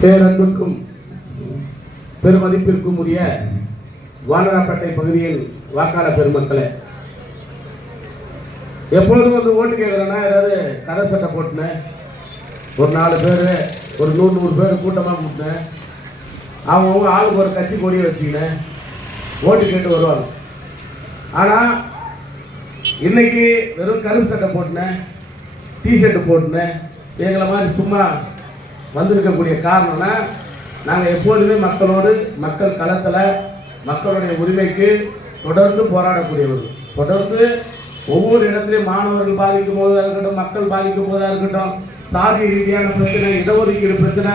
பேரன்புக்கும் பெருமதிப்பிற்கும் உரிய வானராப்பேட்டை பகுதியில் வாக்காளர் பெருமக்களே, எப்பொழுதும் வந்து ஓட்டு கேட்குறேன்னா ஏதாவது கரை சட்டை போட்டுனேன், ஒரு 4 பேர் ஒரு 100 பேர் கூட்டமாக கூட்டினேன், அவங்க ஆளுக்கு ஒரு கட்சி கொடியை வச்சுக்கினேன் ஓட்டு கேட்டு வருவாங்க. ஆனால் இன்னைக்கு வெறும் கருப்பு சட்டை போட்டுனேன், டிஷர்ட்டு போட்டுனேன் எங்களை மாதிரி சும்மா வந்திருக்கக்கூடிய காரணம்னா, நாங்கள் எப்போதுமே மக்களோடு, மக்கள் களத்தில் மக்களுடைய உரிமைக்கு தொடர்ந்து போராடக்கூடியவர்கள். தொடர்ந்து ஒவ்வொரு இடத்துலையும் மாணவர்கள் பாதிக்கும் போதாக இருக்கட்டும், மக்கள் பாதிக்கும் போதாக இருக்கட்டும், சாதி ரீதியான பிரச்சனை, இடஒதுக்கீடு பிரச்சனை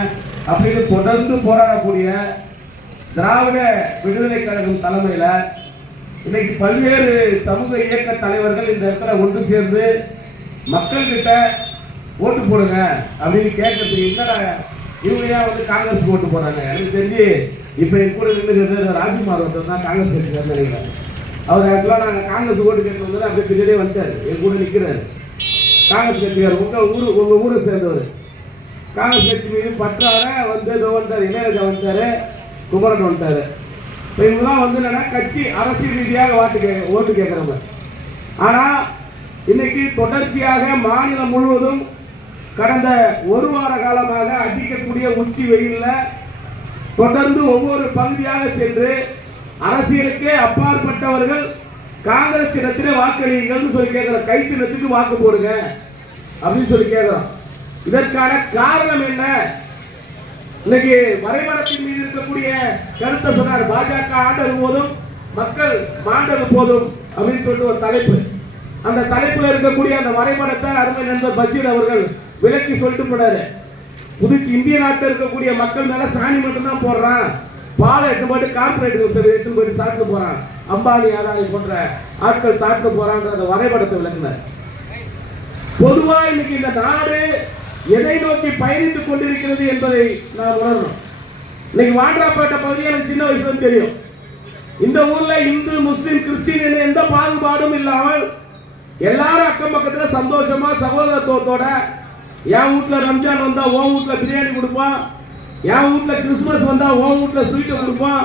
அப்படின்னு தொடர்ந்து போராடக்கூடிய திராவிட விடுதலை கழகம் தலைமையில் இன்னைக்கு பல்வேறு சமூக இயக்க தலைவர்கள் இந்த இடத்துல ஒன்று சேர்ந்து மக்கள்கிட்ட ஓட்டு போடுங்க அப்படின்னு கேட்கறதுக்கு என்னடா இவங்க ஏன் வந்து காங்கிரஸுக்கு ஓட்டு போறாங்க? எனக்கு தெரிஞ்சு இப்போ என் கூட நின்று ராஜ்குமார் ஒருத்தர் தான் காங்கிரஸ் கட்சி நினைக்கிறேன். அவர் ஆக்சுவலாக நாங்கள் காங்கிரஸ் ஓட்டு கேட்டு வந்தாலும் அப்படியே பின்னாடியே வந்துட்டார், என் கூட நிற்கிறாரு. காங்கிரஸ் கட்சியார் உங்கள் ஊரை சேர்ந்தவர். காங்கிரஸ் கட்சி மீது பற்றார வந்து இதோ வந்துட்டார், இளையராஜா வந்துட்டாரு, குமரன் வந்துட்டாரு. இப்போ இவங்கெல்லாம் வந்து என்னன்னா கட்சி அரசியல் ரீதியாக ஓட்டு கேட்குறவங்க. ஆனால் இன்னைக்கு தொடர்ச்சியாக மாநிலம் முழுவதும் கடந்த 1 வார காலமாக அடிக்கக்கூடிய உச்சி வெயிலில் தொடர்ந்து ஒவ்வொரு பகுதியாக சென்று அரசியலுக்கே அப்பாற்பட்டவர்கள் காங்கிரஸ் சின்னத்திலே வாக்களியுங்கள் சொல்லி கேட்கிறோம். கை சின்னத்துக்கு வாக்கு போடுங்க அப்படின்னு சொல்லி கேட்கிறோம். இதற்கான காரணம் என்ன? இன்னைக்கு வரைபடத்தின் மீது இருக்கக்கூடிய கருத்தை சொன்னார். பாஜக ஆண்டது போதும், மக்கள் மாண்டது போதும் அப்படின்னு சொல்லிட்டு ஒரு தலைப்பு. அந்த தலைப்புல இருக்கக்கூடிய அந்த வரைபடத்தை அருமை நண்பர் பஷீர் அவர்கள் விலக்கி சொல்லிட்டு போனாரு. புதுக்கு இந்திய நாட்டில் இருக்கக்கூடிய மக்கள் மேல சாணி மட்டும் தான் போடுறான், பாலை எட்டு போட்டு கார்பரேட்டுகள் எடுத்து போயிட்டு சாப்பிட்டு போறான், அம்பானி அதானி போன்ற ஆட்கள் சாப்பிட்டு போறான்ற வரைபடத்தை விளக்குனார். பொதுவா இன்னைக்கு இந்த நாடு எதை நோக்கி பயணித்துக் கொண்டிருக்கிறது என்பதை நாம் உணரணும். இன்னைக்கு வாண்டராப்பேட்டை பகுதி எனக்கு சின்ன வயசுல தெரியும். இந்த ஊர்ல இந்து, முஸ்லிம், கிறிஸ்டின் எந்த பாகுபாடும் இல்லாமல் எல்லாரும் அக்கம் பக்கத்துல சந்தோஷமா சகோதரத்துவத்தோட, என் வீட்டுல ரம்ஜான் வந்தா உன் வீட்டுல பிரியாணி கொடுப்பான், என் வீட்டுல கிறிஸ்துமஸ் வந்தா உன் வீட்டுல ஸ்வீட்டை கொடுப்பான்,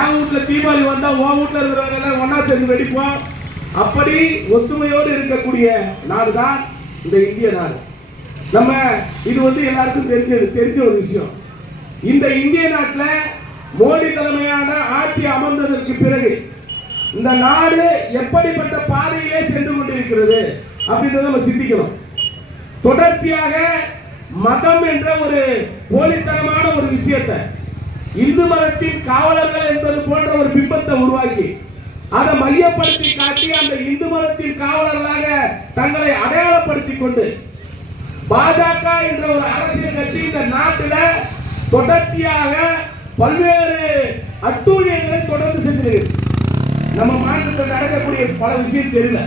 என் வீட்டுல தீபாவளி வந்தா உன் வீட்டுல இருக்கிறவங்க எல்லாம் ஒன்னா சேர்ந்து வெடிப்போம். அப்படி ஒத்துமையோடு இருக்கக்கூடிய நாடு தான் இந்த இந்திய நாடு. நம்ம இது வந்து எல்லாருக்கும் தெரிஞ்ச ஒரு விஷயம். இந்த இந்திய நாட்டில் மோடி தலைமையான ஆட்சி அமர்ந்ததற்கு பிறகு இந்த நாடு எப்படிப்பட்ட பாதையிலே சென்று கொண்டிருக்கிறது அப்படின்றத நம்ம சிந்திக்கணும். தொடர்ச்சியாக மதம் என்ற ஒரு போலித்தனமான ஒரு விஷயத்தை, இந்து மதத்தின் காவலர்கள் என்பது போன்ற ஒரு பிம்பத்தை உருவாக்கி அதை மையப்படுத்தி காட்டி அந்த இந்து மதத்தின் காவலர்களாக தங்களை அடையாளப்படுத்திக் கொண்டு பாஜக என்ற ஒரு அரசியல் கட்சி இந்த நாட்டில் தொடர்ச்சியாக பல்வேறு அட்டூழியங்களை தொடர்ந்து செஞ்சிருக்கு. நம்ம மாநிலத்தில் நடக்கக்கூடிய பல விஷயம் தெரியல.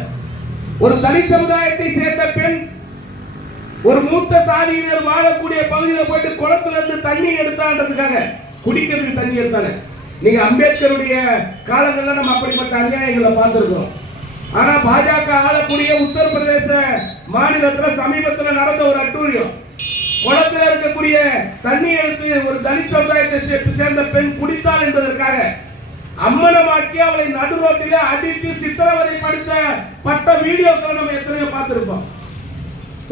ஒரு தலித் சமுதாயத்தை சேர்ந்த பெண் ஒரு மூத்த சாதியினர் வாழக்கூடிய பகுதியில் போயிட்டு குளத்துல இருந்து தண்ணி எடுத்தான்றதுக்காக, குடிக்கிறதுக்கு தண்ணி எடுத்தாங்க. நீங்க அம்பேத்கருடைய காலங்கள்ல நம்ம அப்படிப்பட்ட அநியாயங்களை பார்த்திருக்கோம். ஆனா பாஜக ஆளக்கூடிய உத்தரப்பிரதேச மாநிலத்தில் சமீபத்தில் நடந்த ஒரு அட்டூழியம், குளத்தில் இருக்கக்கூடிய தண்ணி எடுத்து ஒரு தலித் சமுதாயத்தை சேர்ந்த பெண் குடித்தாள் என்பதற்காக அம்மனமாக்கி அவளை நடு ரோட்டில அடித்து சித்திரவதைப்படுத்தப்பட்ட வீடியோக்களை நம்ம எத்தனையோ பார்த்திருப்போம்.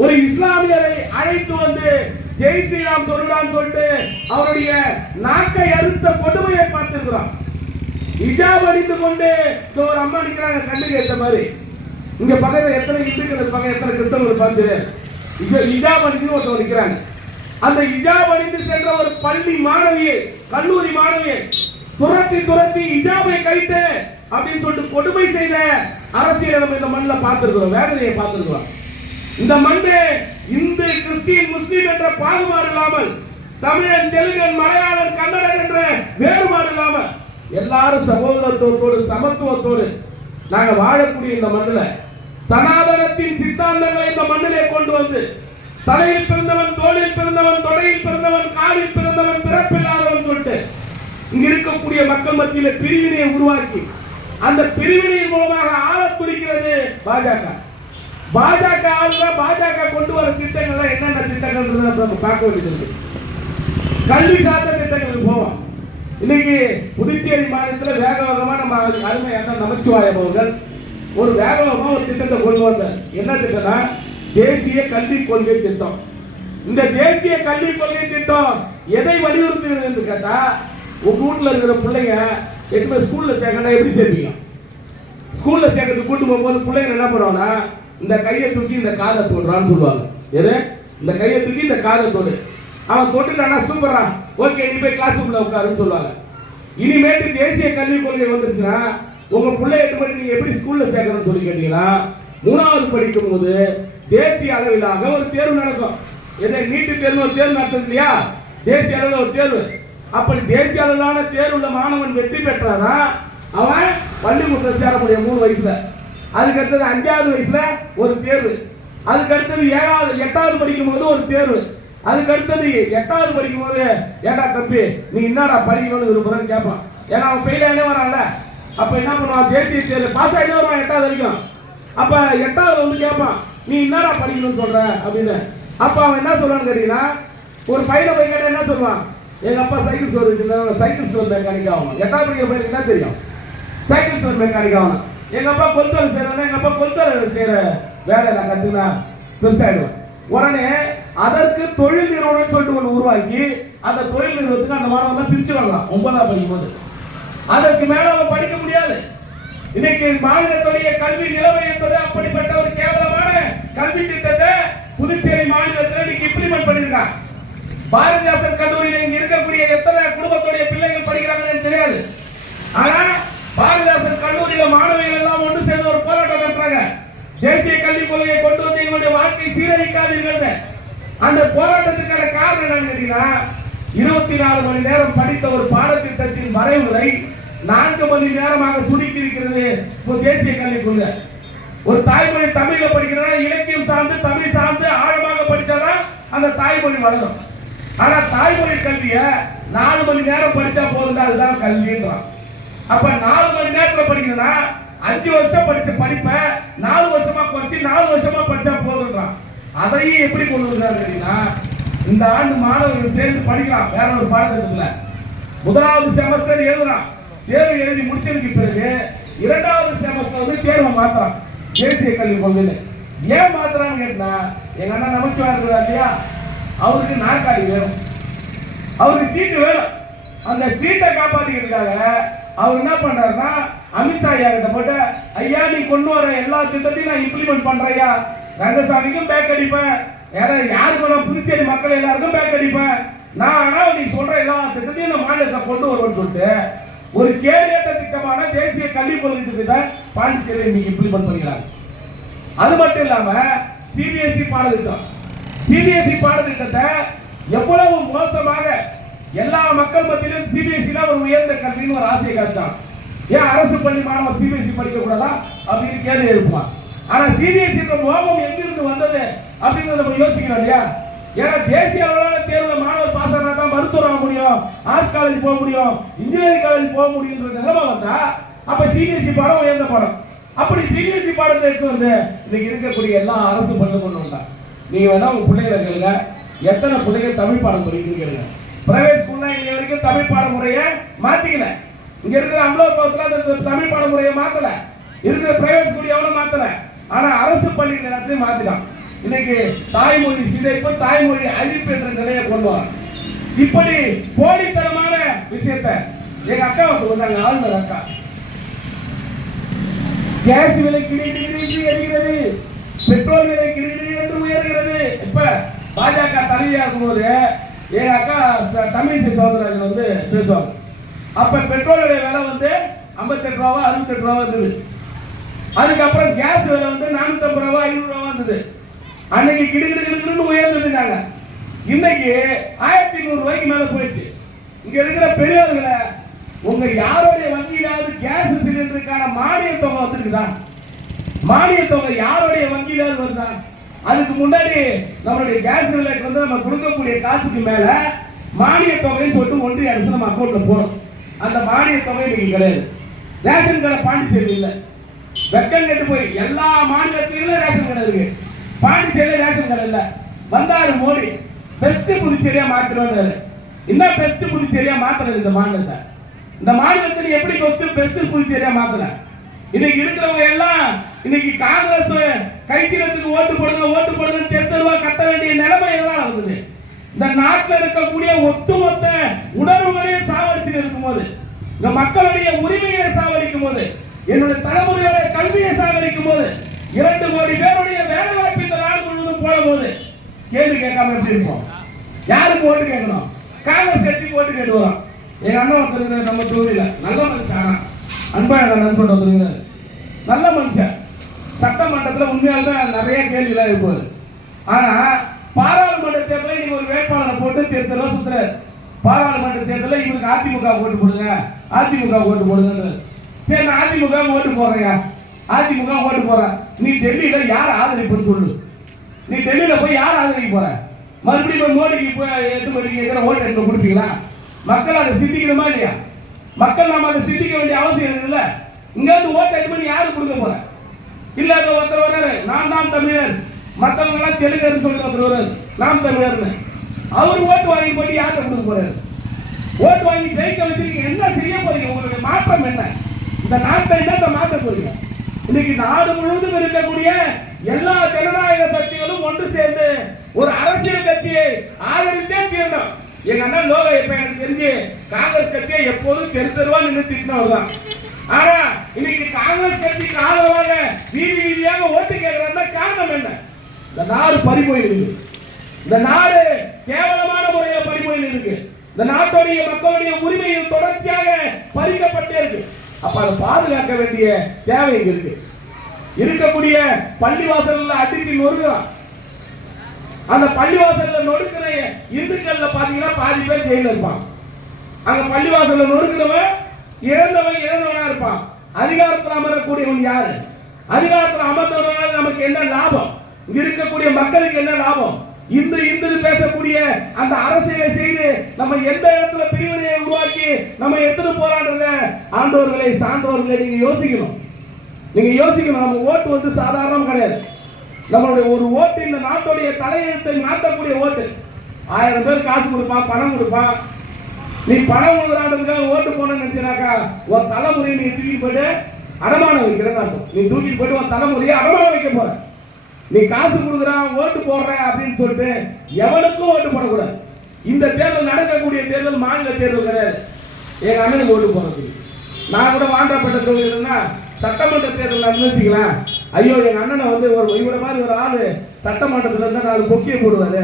ஒரு இஸ்லாமியரை அழைத்து வந்து ஜெய் ஸ்ரீராம் சொல்லுடான்னு சொல்லிட்டு அவருடைய நாக்கை அறுத்த கொடுமையை பார்த்திருக்கிறோம். ஹிஜாப் அணிந்து கொண்டு ஒரு அம்மா நிற்கிறாங்க, கண்ணுக்கு ஏற்ற மாதிரி. இங்க பக்கத்துல எத்தனை இந்துக்கள் இருப்பாங்க, எத்தனை கிறிஸ்தவர்கள் இருப்பாங்க. ஹிஜாப் அணிந்து ஒருத்தர் நிற்கிறாங்க. அந்த ஹிஜாப் அணிந்து சென்ற ஒரு பள்ளி மாணவியை, கல்லூரி மாணவியை துரத்தி ஹிஜாபை கைட்டு அப்படின்னு சொல்லிட்டு கொடுமை செய்த அரசியலை நம்ம இந்த மண்ணில் பார்த்திருக்கிறோம், வேதனையை பார்த்திருக்கிறோம். இந்த மண்ணு இந்து, கிறிஸ்டின், முஸ்லிம் என்ற பாகுபாடு இல்லாமல், தமிழன், தெலுங்கன், மலையாளன், கன்னடன் என்ற வேறுபாடு இல்லாமல் எல்லாரும் சகோதரத்துவத்தோடு சமத்துவத்தோடு நாங்க வாழக்கூடிய இந்த மண்ணில் சனாதனத்தின் சித்தாந்தங்களை இந்த மண்ணிலே கொண்டு வந்து, தலையில் பிறந்தவன், தோளில் பிறந்தவன், தொடையில் பிறந்தவன், காலில் பிறந்தவன், பிறப்பில்லாதவன் சொல்லிட்டு இங்க இருக்கக்கூடிய மக்கள் மத்தியில பிரிவினையை உருவாக்கி அந்த பிரிவினையின் மூலமாக ஆள துடிக்கிறது பாஜக. பாஜக ஆளுங்க, பாஜக கொண்டு வர திட்டங்கள் என்னென்ன திட்டங்கள் நம்ம பார்க்க வேண்டியது. கல்வி சார்ந்த திட்டங்களுக்கு போவோம். இன்னைக்கு புதுச்சேரி மாநிலத்தில் வேக வேகமா நம்ம அருமையான நமச்சிவாயம் அவர்கள் ஒரு வேக வேகமா ஒரு திட்டத்தை கொண்டு வந்தார். என்ன திட்டம்னா தேசிய கல்விக் கொள்கை திட்டம். இந்த தேசிய கல்விக் கொள்கை திட்டம் எதை வலியுறுத்துகிறது கேட்டா, உங்க வீட்டுல இருக்கிற பிள்ளைங்க 8 பேர் ஸ்கூல்ல சேர்க்கணும், எப்படி சேர்ப்பீங்க? ஸ்கூல்ல சேர்க்கறதுக்கு கூட்டு போகும்போது பிள்ளைங்க என்ன பண்ணுவாங்கன்னா, இந்த கையை தூக்கி இந்த காதை தொடுறான்னு சொல்லுவாங்க. எது? இந்த கையை தூக்கி இந்த காதை தொடு. அவன் தொட்டுட்டானா சூப்பரா, ஓகே நீ போய் கிளாஸ் ரூம்ல உட்காருன்னு சொல்லுவாங்க. இனிமேட்டு தேசிய கல்விக் கொள்கை வந்துருச்சுன்னா உங்க பிள்ளை 8 மணி நீங்க எப்படி ஸ்கூல்ல சேர்க்கணும்னு சொல்லி கேட்டீங்கன்னா, 3வது படிக்கும் போது தேசிய அளவிலாக ஒரு தேர்வு நடக்கும். எதை? நீட்டு தேர்வு ஒரு தேர்வு நடத்துது இல்லையா? தேசிய அளவில் ஒரு தேர்வு. அப்படி தேசிய அளவிலான தேர்வுல மாணவன் வெற்றி பெற்றாதான் அவன் பள்ளிக்கூடத்தில் சேர முடியும் 3 வயசுல. அதுக்கு அடுத்தது 5வது வயசுல ஒரு தேர்வு. அதுக்கு அடுத்தது 8வது படிக்கும் போது ஒரு தேர்வு. அதுக்கு அடுத்தது 8வது படிக்கும் போது, ஏடா தம்பி நீ என்னடா படிக்கணும்னு விரும்புறன்னு கேட்பான். ஏன்னா அவன் ஃபெயில் ஆகினே வரான்ல. அப்ப என்ன பண்ணுவான்? தேசிய தேர்வு பாஸ் ஆகினே வருவான் 8வது வரைக்கும். அப்ப 8வது வந்து கேட்பான், நீ என்னடா படிக்கணும்னு சொல்ற அப்படின்னு. அப்ப அவன் என்ன சொல்றான்னு கேட்டீங்கன்னா, ஒரு பையனை போய் கேட்டா என்ன சொல்லுவான்? எங்க அப்பா சைக்கிள் ஸ்டோர் வச்சிருந்தாங்க, சைக்கிள் ஸ்டோர் மெக்கானிக் ஆகணும். 8வது படிக்கிற பையனுக்கு என்ன தெரியும்? சைக்கிள் ஸ்டோர் மெக்கானிக் ஆகணும். எங்க அப்பா கொளுத்தல் செய்யறேன்னா, எங்க அப்பா கொளுத்தல் செய்யற வேலையில கத்துனா பெருசாயிடுவேன். உடனே அதற்கு தொழில் நிறுவனம் சொல்லிட்டு ஒன்று உருவாக்கி அந்த தொழில் நிறுவனத்துக்கு அந்த மாணவன் பிரிச்சு வரலாம் 9வது படிக்கும் போது. அதற்கு மேல அவன் படிக்க முடியாது. இன்னைக்கு மாநிலத்துடைய கல்வி நிலைமை என்பது அப்படிப்பட்ட ஒரு கேவலமான கல்வி திட்டத்தை புதுச்சேரி மாநிலத்தில் இன்னைக்கு இம்ப்ளிமெண்ட் பண்ணிருக்காங்க. பாரதிதாசன் கல்லூரியில் இங்க இருக்கக்கூடிய எத்தனை குடும்பத்துடைய பிள்ளைகள் படிக்கிறாங்கன்னு தெரியாது. ஆனா பாரதிதாசன் கல்லூரியில மாணவிகள் எல்லாம் ஒன்று சேர்ந்து ஒரு போராட்டம் நடத்துறாங்க. தேசிய கல்விக் கொள்கையை கொண்டு வந்து எங்களுடைய வாழ்க்கை சீரழிக்காதீர்கள். அந்த போராட்டத்துக்கான காரணம் என்னன்னு கேட்டீங்கன்னா, 24 மணி நேரம் படித்த ஒரு பாடத்திட்டத்தின் வரைவுகளை 4 மணி நேரமாக சுருக்கி இருக்கிறது தேசிய கல்விக் கொள்கை. ஒரு தாய்மொழி தமிழ்ல படிக்கிறதா, இலக்கியம் சார்ந்து தமிழ் சார்ந்து ஆழமாக படிச்சாதான் அந்த தாய்மொழி வளரும். ஆனா தாய்மொழி கல்விய 4 மணி நேரம் படிச்சா போதும், அதுதான் கல்வின்றான். அப்ப 4 மணி நேரத்துல படிக்கிறதுனா 5 வருஷம் படிச்ச படிப்பை 4 வருஷமா படிச்சு 4 வருஷமா படிச்சா போதுன்றான். அதையும் எப்படி கொண்டு வந்தாரு கேட்டீங்கன்னா, இந்த ஆண்டு மாணவர்கள் சேர்ந்து படிக்கிறான் வேற ஒரு பாடத்திட்டத்துல. 1வது செமஸ்டர் எழுதுறான். தேர்வு எழுதி முடிச்சதுக்கு பிறகு 2வது செமஸ்டர் வந்து தேர்வை மாத்துறான் தேசிய கல்விக் கொள்கையில. ஏன் மாத்துறான்னு கேட்டா, எங்க அண்ணா நமச்சிவாயம் இருக்கிறா இல்லையா, அவருக்கு நாற்காலி வேணும், அவருக்கு சீட்டு வேணும். அந்த சீட்டை காப்பாத்திக்கிறதுக்காக அவர் என்ன பண்றாருன்னா, அமித்ஷா கிட்ட போட்டு, ஐயா நீ கொண்டு வர எல்லா திட்டத்தையும் நான் இம்ப்ளிமெண்ட் பண்றையா, ரங்கசாமிக்கும் பேக் அடிப்பேன், யாருக்கும் புதுச்சேரி மக்கள் எல்லாருக்கும் பேக் அடிப்பேன், நான் ஆனா நீ சொல்ற எல்லா திட்டத்தையும் நான் மாநிலத்தை கொண்டு வருவேன்னு சொல்லிட்டு ஒரு கேடுகட்ட திட்டமான தேசிய கல்விக் கொள்கை திட்டத்தை பாண்டிச்சேரியில் இன்னைக்கு இம்ப்ளிமெண்ட் பண்ணிக்கிறாங்க. அது மட்டும் இல்லாம சிபிஎஸ்இ பாடத்திட்டம், சிபிஎஸ்இ பாடத்திட்டத்தை எவ்வளவு மோசமாக எல்லா மக்கள் மத்தியிலும் சிபிஎஸ்இ தான் ஒரு உயர்ந்த கல்வின்னு ஒரு ஆசையை காட்டான். ஏன் அரசு பள்ளி மாணவர் சிபிஎஸ்இ படிக்க கூடாதா அப்படின்னு கேள்வி எழுப்புவான். ஆனா சிபிஎஸ்இ மோகம் எங்கிருந்து வந்தது அப்படின்றத நம்ம யோசிக்கிறோம் இல்லையா? ஏன்னா தேசிய அளவிலான தேர்வுல மாணவர் பாஸ் ஆனா தான் மருத்துவர் ஆக முடியும், ஆர்ட்ஸ் காலேஜ் போக முடியும், இன்ஜினியரிங் காலேஜ் போக முடியுன்ற நிலைமை வந்தா அப்ப சிபிஎஸ்இ பாடம் உயர்ந்த பாடம். அப்படி சிபிஎஸ்இ பாடத்தை எடுத்து வந்து இன்னைக்கு இருக்கக்கூடிய எல்லா அரசு பள்ளி கொண்டு வந்தாங்க. நீங்க வேணா உங்க பிள்ளைகளை கேளுங்க, எத்தனை பிள்ளைகள் தமிழ் பாடம் படிக்கணும்னு கேளுங்க. பிரைவேட் ஸ்கூல்ல இங்க வரைக்கும் தமிழ் பாடமுறையை மாத்திக்கல. இங்க இருக்கிற அமலாக்கத்துல அந்த தமிழ் பாடமுறையை மாத்தல, இருக்கிற பிரைவேட் ஸ்கூல் எவ்வளவு மாத்தல. ஆனா அரசு பள்ளிகள் எல்லாத்தையும் மாத்திட்டான். இன்னைக்கு தாய்மொழி சிதைப்பு, தாய்மொழி அழிப்பு என்ற நிலையை கொண்டு வர இப்படி போலித்தனமான விஷயத்தை எங்க அக்கா வந்து வந்தாங்க. ஆளுநர் அக்கா, கேஸ் விலை கிடுகிடு எரிகிறது, பெட்ரோல் விலை கிடுகிடு என்று உயர்கிறது. இப்ப பாஜக தலைவியா இருக்கும்போது எங்க அக்கா தமிழிசை சௌந்தரராஜன் வந்து பேசுவாங்க. அப்ப பெட்ரோலுடைய விலை வந்து 58 ரூபாவா 68 ரூபாவா இருந்தது. அதுக்கப்புறம் கேஸ் விலை வந்து 450 ரூபா 500 ரூபா இருந்தது. அன்னைக்கு கிடுகிடு உயர்ந்துட்டாங்க. இன்னைக்கு 1100 ரூபாய்க்கு மேல போயிடுச்சு. இங்க இருக்கிற பெரியவர்களை, உங்க யாருடைய வங்கியிலாவது கேஸ் சிலிண்டருக்கான மானிய தொகை வந்துருக்குதா? மானிய தொகை யாருடைய வங்கியிலாவது வருதா? அதுக்கு முன்னாடி நம்மளுடைய கேஸ் விலைக்கு வந்து நம்ம கொடுக்கக்கூடிய காசுக்கு மேல மானிய தொகைன்னு சொல்லிட்டு ஒன்றிய அரசு நம்ம அக்கௌண்ட்ல போடும். அந்த மானிய தொகை இன்னைக்கு கிடையாது. ரேஷன் கடை பாண்டிச்சேரி இல்லை, வெக்கம் கட்டு போய் எல்லா மாநிலத்திலும் ரேஷன் கடை இருக்கு, பாண்டிச்சேரியில ரேஷன் கடை இல்ல. வந்தாரு மோடி, பெஸ்ட் புதுச்சேரியா மாத்திருவாரு. இன்னும் பெஸ்ட் புதுச்சேரியா மாத்தல இந்த மாநிலத்தை. இந்த மாநிலத்தில் எப்படி பெஸ்ட் புதுச்சேரியா மாத்தல? இன்னைக்கு இருக்கிறவங்க எல்லாம் இன்னைக்கு காங்கிரஸ் கைச்சினத்துக்கு ஓட்டு போடுங்க தெருவா கத்த வேண்டிய நிலைமை எதனால வந்தது? இந்த நாட்டில் இருக்கக்கூடிய ஒட்டுமொத்த உணர்வுகளே சாவடிச்சு இருக்கும்போது, இந்த மக்களுடைய உரிமையை சாவடிக்கும் போது, என்னுடைய தலைமுறையோட கல்வியை சாவடிக்கும் போது, 2 கோடி பேருடைய வேலை வாய்ப்பு இந்த நாடு முழுவதும் போட போது கேள்வி கேட்காம எப்படி இருப்போம்? யாருக்கு ஓட்டு கேட்கணும்? காங்கிரஸ் கட்சிக்கு ஓட்டு கேட்டு வரோம். எங்க அண்ணன் ஒருத்தர் நம்ம தொகுதியில நல்ல மனுஷன், அன்பழகன் சொல்ற தொகுதியில் நல்ல மனுஷன், சட்டமன்றத்தில் உண்மையாலுமே நிறைய கேள்விலாம் இருப்பாரு. ஆனா பாராளுமன்ற தேர்தலில் நீங்க ஒரு வேட்பாளரை போட்டு தேர்தல சுத்துறாரு. பாராளுமன்ற தேர்தலில் இவருக்கு அதிமுக ஓட்டு போடுங்க, அதிமுக ஓட்டு போடுங்க. சரி, நான் அதிமுக ஓட்டு போடுறேன், அதிமுக ஓட்டு போறேன். நீ டெல்லியில யார் ஆதரிப்புன்னு சொல்லு. நீ டெல்லியில போய் யார் ஆதரிக்க போற? மறுபடியும் போய் மோடிக்கு போய் 8 மணிக்கு கேட்கிற ஓட்டு எனக்கு கொடுப்பீங்களா? மக்கள் அதை சிந்திக்கணுமா இல்லையா? மக்கள் நாம அதை சிந்திக்க வேண்டிய அவசியம் இருக்குல்ல. இங்க இருந்து ஓட்டு 8 மணி யாரு கொடுக்க போற? இல்ல அது ஒருத்தர் வர்றாரு, நான் தமிழர், மற்றவங்க எல்லாம் தெலுங்குன்னு சொல்லிட்டு ஒருத்தர் வர்றாரு, நாம் தமிழர்னு. அவர் ஓட்டு வாங்கி போய் யார்கிட்ட கொடுக்க போறாரு? ஓட்டு வாங்கி ஜெயிக்க வச்சு நீங்க என்ன செய்ய போறீங்க? உங்களுடைய மாற்றம் என்ன? இந்த நாட்டை என்னத்தை மாற்ற போறீங்க? இன்னைக்கு நாடு முழுவதும் இருக்கக்கூடிய எல்லா ஜனநாயக சக்திகளும் ஒன்று சேர்ந்து ஒரு அரசியல் கட்சியை ஆதரித்தே தீரணும். எங்க அண்ணன் லோக இப்ப எனக்கு தெரிஞ்சு காங்கிரஸ் கட்சியை எப்போதும் தெருவா நின்று திட்டினவர் தான். ஆனா இன்னைக்கு காங்கிரஸ் கட்சிக்கு ஆதரவாக வீதியாக ஓட்டு கேட்கிறாருன்னா காரணம் என்ன? இந்த நாடு பறிபோய் இருக்கு. இந்த நாடு கேவலமான முறையில் பறிபோய் இருக்கு. இந்த நாட்டுடைய மக்களுடைய உரிமைகள் தொடர்ச்சியாக பறிக்கப்பட்டே இருக்கு. அப்ப அதை பாதுகாக்க வேண்டிய தேவை இருக்கு. இருக்கக்கூடிய பள்ளிவாசல்ல அடிச்சு நொறுக்கிறான். அந்த பள்ளிவாசல்ல நொறுக்கிற இந்துக்கள்ல பாத்தீங்கன்னா பாதி பேர் ஜெயில இருப்பான். அங்க பள்ளிவாசல்ல நொறுக்கிறவன் இறந்தவனா இருப்பான். அதிகாரத்தில் அமரக்கூடியவன் யாரு? அதிகாரத்தில் அமர்ந்தவனால நமக்கு என்ன லாபம்? இங்க இருக்கக்கூடிய மக்களுக்கு என்ன லாபம்? இந்து பேசக்கூடிய அந்த அரசியலை செய்து நம்ம எந்த இடத்துல பிரிவினையை உருவாக்கி நம்ம எடுத்துட்டு போறான்றத ஆண்டோர்களை சான்றோர்களை நீங்க யோசிக்கணும். நம்ம ஓட்டு சாதாரணம் கிடையாது. நம்மளுடைய ஒரு ஓட்டு இந்த நாட்டுடைய தலையெழுத்தை மாற்றக்கூடிய ஓட்டு. 1000 பேர் காசு கொடுப்பான், பணம் கொடுப்பான். நீ பணம் கொடுக்குறான்றதுக்காக ஓட்டு போன நினைச்சாக்கா உன் தலைமுறையை நீ தூக்கி போயிட்டு அடமானம் வைக்கிறேன். நீ தூக்கி போயிட்டு உன் தலைமுறையை அடமானம் வைக்க போற. நீ காசு கொடுக்குறான், ஓட்டு போடுறேன் அப்படின்னு சொல்லிட்டு எவனுக்கும் ஓட்டு போடக்கூடாது. இந்த தேர்தல் நடக்கக்கூடிய தேர்தல் மாநில தேர்தல் கிடையாது. எங்க அண்ணனுக்கு ஓட்டு போடுறது. நான் கூட வாண்டப்பட்ட தொகுதியிலன்னா சட்டமன்ற தேர்தல் நடந்துச்சுக்கலாம், ஐயோ எங்க அண்ணனை ஒரு இவர மாதிரி ஒரு ஆளு சட்டமன்றத்தில் இருந்தால் 4 பொக்கியை போடுவாரு,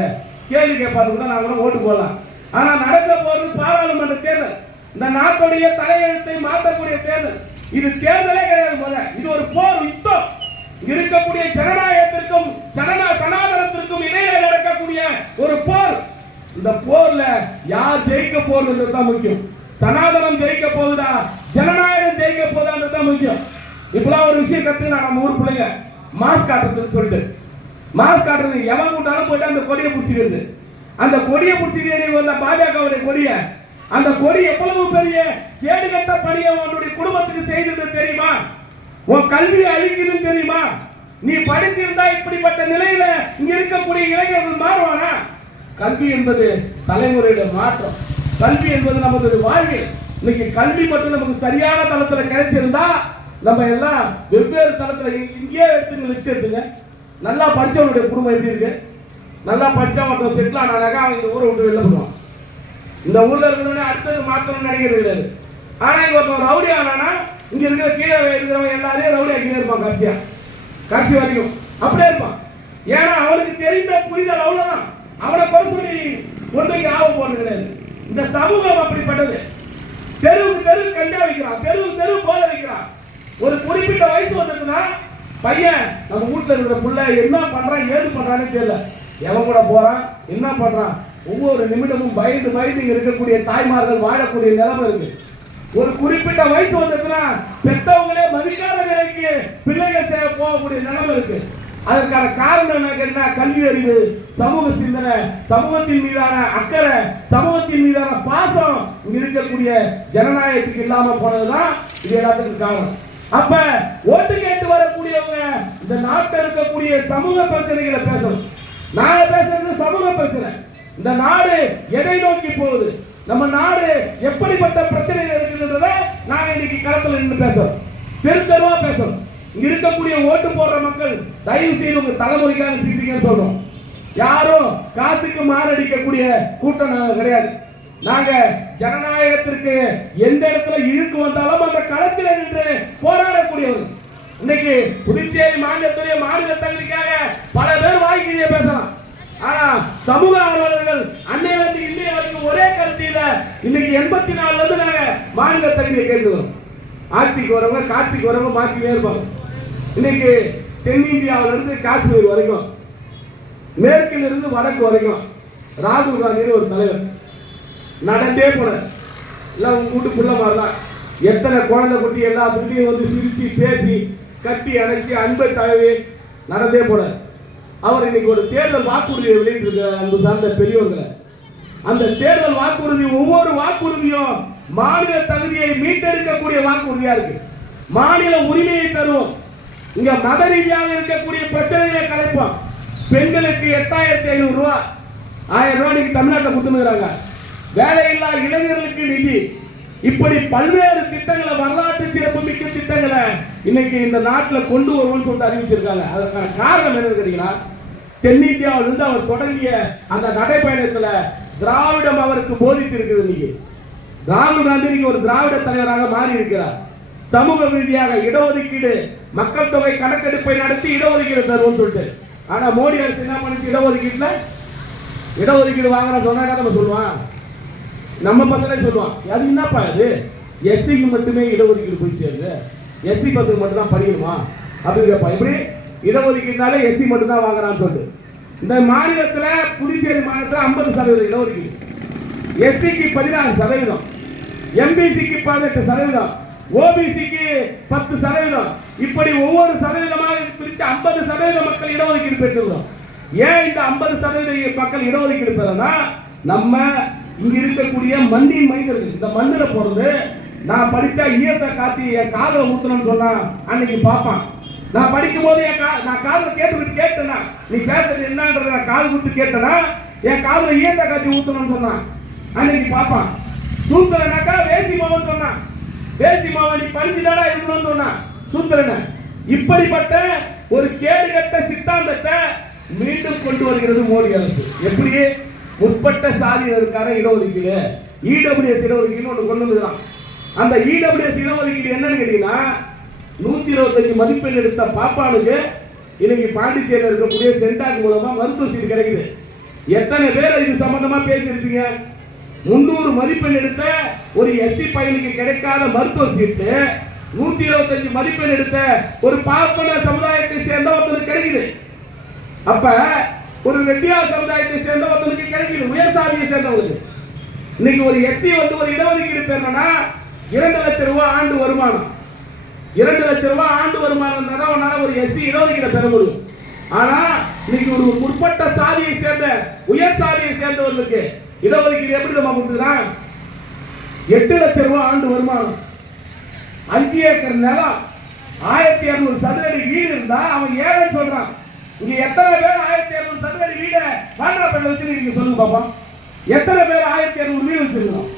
கேள்வி கேட்பாரு தான் நான் கூட ஓட்டு போடலாம். ஆனா நடக்க போறது பாராளுமன்ற தேர்தல். இந்த நாட்டுடைய தலையெழுத்தை மாற்றக்கூடிய தேர்தல். இது தேர்தலே கிடையாது. இது ஒரு போர் யுத்தம். இருக்கக்கூடிய ஜனநாயகத்திற்கும் சனாதனத்திற்கும் இடையில நடக்கக்கூடிய ஒரு போர். இந்த போர்ல யார் ஜெயிக்க போறது தான் முக்கியம். சனாதனம் ஜெயிக்க போகுதா, ஜனநாயகம் ஜெயிக்க போகுதான்றது தான் முக்கியம். இப்பெல்லாம் ஒரு விஷயம் கத்துக்கலாம் நம்ம ஊர் பிள்ளைங்க, மாஸ்க் காட்டுறதுன்னு சொல்லிட்டு. மாஸ்க் காட்டுறது எவன் கூட்டாலும் போயிட்டு அந்த கொடியை பிடிச்சிக்கிறது. அந்த கொடியை பிடிச்சிட்டு பாஜகவுடைய கொடியை, அந்த கொடி எவ்வளவு பெரிய கேடுகட்ட பணியை உன்னுடைய குடும்பத்துக்கு செய்தது தெரியுமா? உன் கல்வியை அழிக்குதுன்னு தெரியுமா? நீ படிச்சிருந்தா இப்படிப்பட்ட நிலையில இங்க இருக்கக்கூடிய இளைஞர்கள் மாறுவானா? கல்வி என்பது தலைமுறையோட மாற்றம். கல்வி என்பது நமது வாழ்வில். இன்னைக்கு கல்வி மட்டும் நமக்கு சரியான தளத்துல கிடைச்சிருந்தா நம்ம எல்லாம் வெவ்வேறு தளத்துல இங்கே எடுத்துங்க. லிஸ்ட் எடுத்துங்க. நல்லா படிச்சவனுடைய குடும்பம் எப்படி இருக்கு? நல்லா படிச்சா ஒருத்தர் செட்டில் ஆனாக்கா அவன் இந்த ஊரை விட்டு வெளில போடுவான். இந்த ஊர்ல இருக்கிறவனே அடுத்தது மாற்றணும்னு நினைக்கிறது கிடையாது. ஆனா இங்க ஒருத்தன் ரவுடி ஆனானா இங்க இருக்கிற கீழே இருக்கிறவங்க எல்லாரையும் ரவுடி ஆக்கினே இருப்பான். கடைசி வரைக்கும் அப்படியே இருப்பான். ஏன்னா அவனுக்கு தெரிந்த புரிதல் அவ்வளவுதான். அவனை குறை சொல்லி ஒன்றைக்கு ஆக போறது கிடையாது. இந்த சமூகம் அப்படிப்பட்டது. தெருவுக்கு தெரு கஞ்சா வைக்கிறான், தெருவுக்கு தெரு போதை வைக்கிறான். ஒரு குறிப்பிட்ட வயசு வந்துட்டுனா பையன் நம்ம வீட்டுல இருக்கிற புள்ள என்ன பண்றான் ஏது பண்றான்னு தெரியல. எவன் கூட போறான், என்ன பண்றான், ஒவ்வொரு நிமிடமும் பயந்து பயந்து இருக்கக்கூடிய தாய்மார்கள் வாழக்கூடிய நிலைமை இருக்கு. ஒரு குறிப்பிட்ட வயசு வந்துட்டுனா பெற்றவங்களே மதிக்காத நிலைக்கு பிள்ளைகள் போகக்கூடிய நிலைமை இருக்கு. அதற்கான காரணம் என்ன? கல்வி அறிவு, சமூக சிந்தனை, சமூகத்தின் மீதான அக்கறை, சமூகத்தின் மீதான பாசம் இங்க இருக்கக்கூடிய ஜனநாயகத்துக்கு இல்லாம போனதுதான் இது எல்லாத்துக்கும் காரணம். அப்ப ஓட்டு கேட்டு வரக்கூடியவங்க இந்த நாட்டில் இருக்கக்கூடிய சமூக பிரச்சனைகளை பேசணும். நான் பேசுறது சமூக பிரச்சனை. இந்த நாடு எதை நோக்கி போகுது? நம்ம நாடு எப்படிப்பட்ட பிரச்சனை இருக்குன்றத நாங்க இன்னைக்கு களத்துல நின்று பேசுறோம், தெருத்தருவா பேசுறோம். இங்க இருக்கக்கூடிய ஓட்டு போடுற மக்கள் தயவு செய்து உங்க தலைமுறைக்காக சிந்திங்கன்னு சொல்றோம். யாரும் காசுக்கு மாரடிக்கக்கூடிய கூட்டம் நாங்க கிடையாது. நாங்க ஜனநாயகத்திற்கு எந்த இடத்துல இழுக்கு வந்தாலும் அந்த களத்தில் நின்று போராடக்கூடியவர்கள். இன்னைக்கு புதுச்சேரி மாநிலத்துடைய மாநில தகுதிக்காக பல பேர் வாய்க்கிலேயே பேசலாம். ஆனா சமூக ஆர்வலர்கள் அன்னையிலிருந்து இன்றைய வரைக்கும் ஒரே கருத்தில இன்னைக்கு 84ல இருந்து நாங்க மாநில தகுதியை கேட்கிறோம். ஆட்சிக்கு வரவங்க காட்சிக்கு வரவங்க மாத்திட்டே இருப்பாங்க. இன்னைக்கு தென்னிந்தியாவில இருந்து காஷ்மீர் வரைக்கும், மேற்கில் இருந்து வடக்கு வரைக்கும் ராகுல் காந்தி ஒரு தலைவர் நடந்தே போன எல்லாம் உங்க வீட்டு புள்ள மாதிரிதான். எத்தனை குழந்தை குட்டி எல்லாத்துக்கிட்டையும் வந்து சிரிச்சு பேசி கட்டி அணைச்சி அன்பை தழுவி நடந்தே போன அவர் இன்னைக்கு ஒரு தேர்தல் வாக்குறுதியை வெளியிட்டிருக்கிறார். அன்பு சார்ந்த பெரியவர்களை, அந்த தேர்தல் வாக்குறுதி ஒவ்வொரு வாக்குறுதியும் மாநில தகுதியை மீட்டெடுக்கக்கூடிய வாக்குறுதியா இருக்கு. மாநில உரிமையை தருவோம், இங்க மத ரீதியாக இருக்கக்கூடிய பிரச்சனைகளை கலைப்போம். பெண்களுக்கு 8500 ரூபாய் 1000 ரூபாய் இன்னைக்கு தமிழ்நாட்டில் கொடுத்துருக்காங்க. வேலையில்லா இளைஞர்களுக்கு நிதி, இப்படி பல்வேறு திட்டங்களை, வரலாற்று சிறப்பு மிக்க திட்டங்களை இன்னைக்கு இந்த நாட்டில் கொண்டு வருவோம்னு சொல்லிட்டு அறிவிச்சிருக்காங்க. அதற்கான காரணம் என்னன்னு கேட்டீங்கன்னா, தென்னிந்தியாவிலிருந்து அவர் தொடங்கிய அந்த நடைபயணத்தில் திராவிடம் அவருக்கு போதித்து இருக்குது. இன்னைக்கு ராகுல் காந்தி நீங்க ஒரு திராவிட தலைவராக மாறி இருக்கிறார். சமூக ரீதியாக இடஒதுக்கீடு, மக்கள் தொகை கணக்கெடுப்பை நடத்தி இடஒதுக்கீடு தருவோம் சொல்லிட்டு. ஆனா மோடி அரசு என்ன பண்ணிச்சு? இடஒதுக்கீடு வாங்குற சொன்னா நம்ம சொல்லுவான், நம்ம பசங்களே சொல்லுவான், அது என்னப்பா இது, எஸ்சிக்கு மட்டுமே இடஒதுக்கீடு போய் சேருது, எஸ்சி பசங்க மட்டும் தான் படிக்கணுமா அப்படின்னு கேட்பா. இப்படி இடஒதுக்கீடுனால எஸ்சி மட்டும் தான் வாங்குறான்னு சொல்லிட்டு இந்த மாநிலத்தில், புதுச்சேரி மாநிலத்தில் 50% இடஒதுக்கீடு, எஸ்சிக்கு 16%, எம்பிசிக்கு 18%, ஓபிசிக்கு 10%, இப்படி ஒவ்வொரு சதவீதமாக பிரித்து 50% மக்கள் இடஒதுக்கீடு பெற்றுள்ளோம். ஏன் இந்த 50% மக்கள் இடஒதுக்கீடு பெறனா, நம்ம இங்க இருக்கக்கூடிய மண்ணின் மைந்தர்கள், இந்த மண்ணில் பிறந்து நான் படிச்சா ஈயத்தை காத்தி என் காதலை ஊத்தணும்னு சொன்னா அன்னைக்கு பார்ப்பான். நான் படிக்கும் போது நான் காதலை கேட்டேன்னா, நீ பேசுறது என்னன்றத நான் காது கொடுத்து கேட்டேன்னா என் காதலை ஈயத்தை காத்தி ஊத்தணும்னு சொன்னான் அன்னைக்கு பார்ப்பான். சூத்திரனாக்கா வேசி மாவன் சொன்னான், வேசி மாவன் நீ படிச்சுதானா இருக்கணும்னு சொன்னான் சூத்திரனை. இப்படிப்பட்ட ஒரு கேடுகட்ட சித்தாந்தத்தை மீண்டும் கொண்டு வருகிறது மோடி அரசு. எப்படி? முற்பட்ட சாதியினருக்கான இடஒதுக்கீடு, இடபிள்யூஎஸ் இடஒதுக்கீடு ஒன்று கொண்டு வந்துதான். அந்த இடபிள்யூஎஸ் இடஒதுக்கீடு என்னன்னு கேட்டீங்கன்னா, 125 மதிப்பெண் எடுத்த பாப்பானுக்கு இன்னைக்கு பாண்டிச்சேரியில் இருக்கக்கூடிய சென்டாக் மூலமா மருத்துவ சீட்டு கிடைக்குது. எத்தனை பேர் இது சம்பந்தமா பேசியிருப்பீங்க? 300 மதிப்பெண் எடுத்த ஒரு எஸ்சி பையனுக்கு கிடைக்காத மருத்துவ சீட்டு 125 மதிப்பெண் எடுத்த ஒரு பார்ப்பன சமுதாயத்தை சேர்ந்த ஒருத்தருக்கு கிடைக்குது. அப்ப ஒரு ரெட்டியார் சமுதாயத்தை சேர்ந்த ஒருத்தருக்கு கிடைக்குது, உயர் சாதியை சேர்ந்தவங்களுக்கு. இன்னைக்கு ஒரு எஸ்சி வந்து ஒரு இடஒதுக்கீடு பெறணும்னா 2 லட்சம் ரூபாய் ஆண்டு வருமானம், 2 லட்சம் ரூபாய் ஆண்டு வருமானம் தான் உன்னால ஒரு எஸ்சி இடஒதுக்கீடு பெற முடியும். ஆனா இன்னைக்கு ஒரு முற்பட்ட சாதியை சேர்ந்த, உயர் சாதியை சேர்ந்தவர்களுக்கு இடஒதுக்கீடு எப்படி நம்ம கொடுத்துக்கிறான்? 8 லட்சம் ரூபாய் ஆண்டு வருமானம், 5 ஏக்கர் நிலம், 1200 சதுரடி வீடு இருந்தா அவன் ஏழைன்னு சொல்றான். இங்க எத்தனை பேர் 1200 சதுரடி வீடு வாண்டப்பள்ள வச்சிருக்கீங்க சொல்லுங்க பாப்பா? எத்தனை பேர் 1200 வீடு வச்சிருக்கோம்?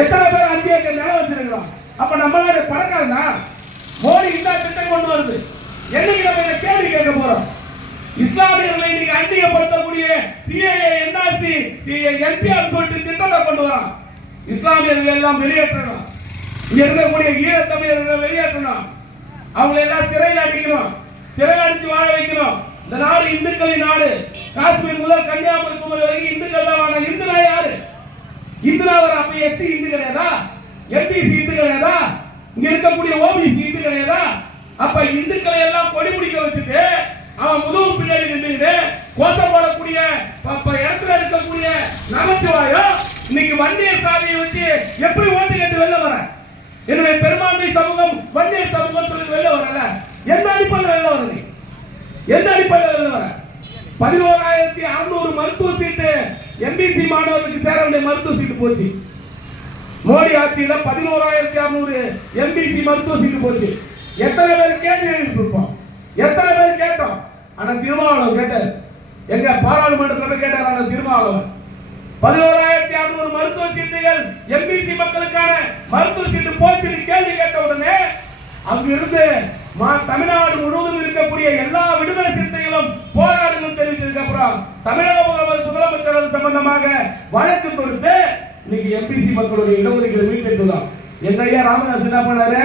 எத்தனை பேர் 5 ஏக்கர் நிலம் வச்சிருக்கிறோம்? அப்ப நம்மளோட பணக்காரனா? மோடி இந்த திட்டம் கொண்டு வருது. என்னைக்கு நம்ம இதை கேள்வி கேட்க போறோம்? இஸ்லாமியர்களை இன்னைக்கு அந்நியப்படுத்தக்கூடிய சிஏஏ, என்ஆர்சி, என்பிஆர் சொல்லிட்டு திட்டத்தை கொண்டு வரான். இஸ்லாமியர்கள் எல்லாம் வெளியேற்றணும், இங்க இருக்கக்கூடிய ஈழத்தமிழர்களை வெளியேற்றணும், அவங்களை எல்லாம் சிறையில் அடிக்கணும், சிறையில் அடிச்சு வாழ வைக்கணும். இந்த நாடு இந்துக்களின் நாடு. காஷ்மீர் முதல் கன்னியாகுமரி வரைக்கும் இந்துக்கள் தான் வாழ. இந்துனா யாரு? இந்துனா வர அப்ப எஸ்சி இந்து கிடையாதா? எம்பிசி இந்து கிடையாதா? இங்க இருக்கக்கூடிய ஓபிசி இந்து கிடையாதா? அப்ப இந்துக்களை எல்லாம் கொடி பிடிக்க வச்சுட்டு அவன் முதுகு பின்னாடி நின்று கோஷம் போடக்கூடிய இடத்துல இருக்கக்கூடிய நமச்சிவாயம் இன்னைக்கு வன்னியர் சாதியை வச்சு எப்படி ஓட்டு கேட்டு வெளில வர? என்னுடைய பெரும்பான்மை சமூகம் வன்னியர் சமூகம் சொல்லி வெளில வரல. எந்த அடிப்படையில் வெளில வர? எந்த அடிப்படையில் வெளில வர? 11600 மருத்துவ சீட்டு எம்பிசி மாணவர்களுக்கு சேர வேண்டிய மருத்துவ சீட்டு போச்சு. மோடி ஆட்சியில 11600 எம்பிசி மருத்துவ சீட்டு போச்சு. எத்தனை பேர் கேள்வி எழுப்பிருப்போம்? எத்தனை பேர் கேட்டோம்? ஆனா திருமாவளவன் கேட்டார். எங்க பாராளுமன்றத்தில் கேட்டார். ஆனா திருமாவளவன் 11600 மருத்துவ சிறுத்தைகள் எம்பிசி மக்களுக்கான மருத்துவ சீட்டு போச்சு கேள்வி கேட்ட உடனே அங்கிருந்து தமிழ்நாடு முழுவதும் இருக்கக்கூடிய எல்லா விடுதலை சிறுத்தைகளும் போராடுங்கள் தெரிவித்ததுக்கு அப்புறம் தமிழக முதலமைச்சர் சம்பந்தமாக வழக்கு தொடுத்து இன்னைக்கு எம்பிசி மக்களுடைய இடஒதுக்கீடு மீட்டெடுத்துதான். எங்க ஐயா ராமதாஸ் என்ன பண்ணாரு?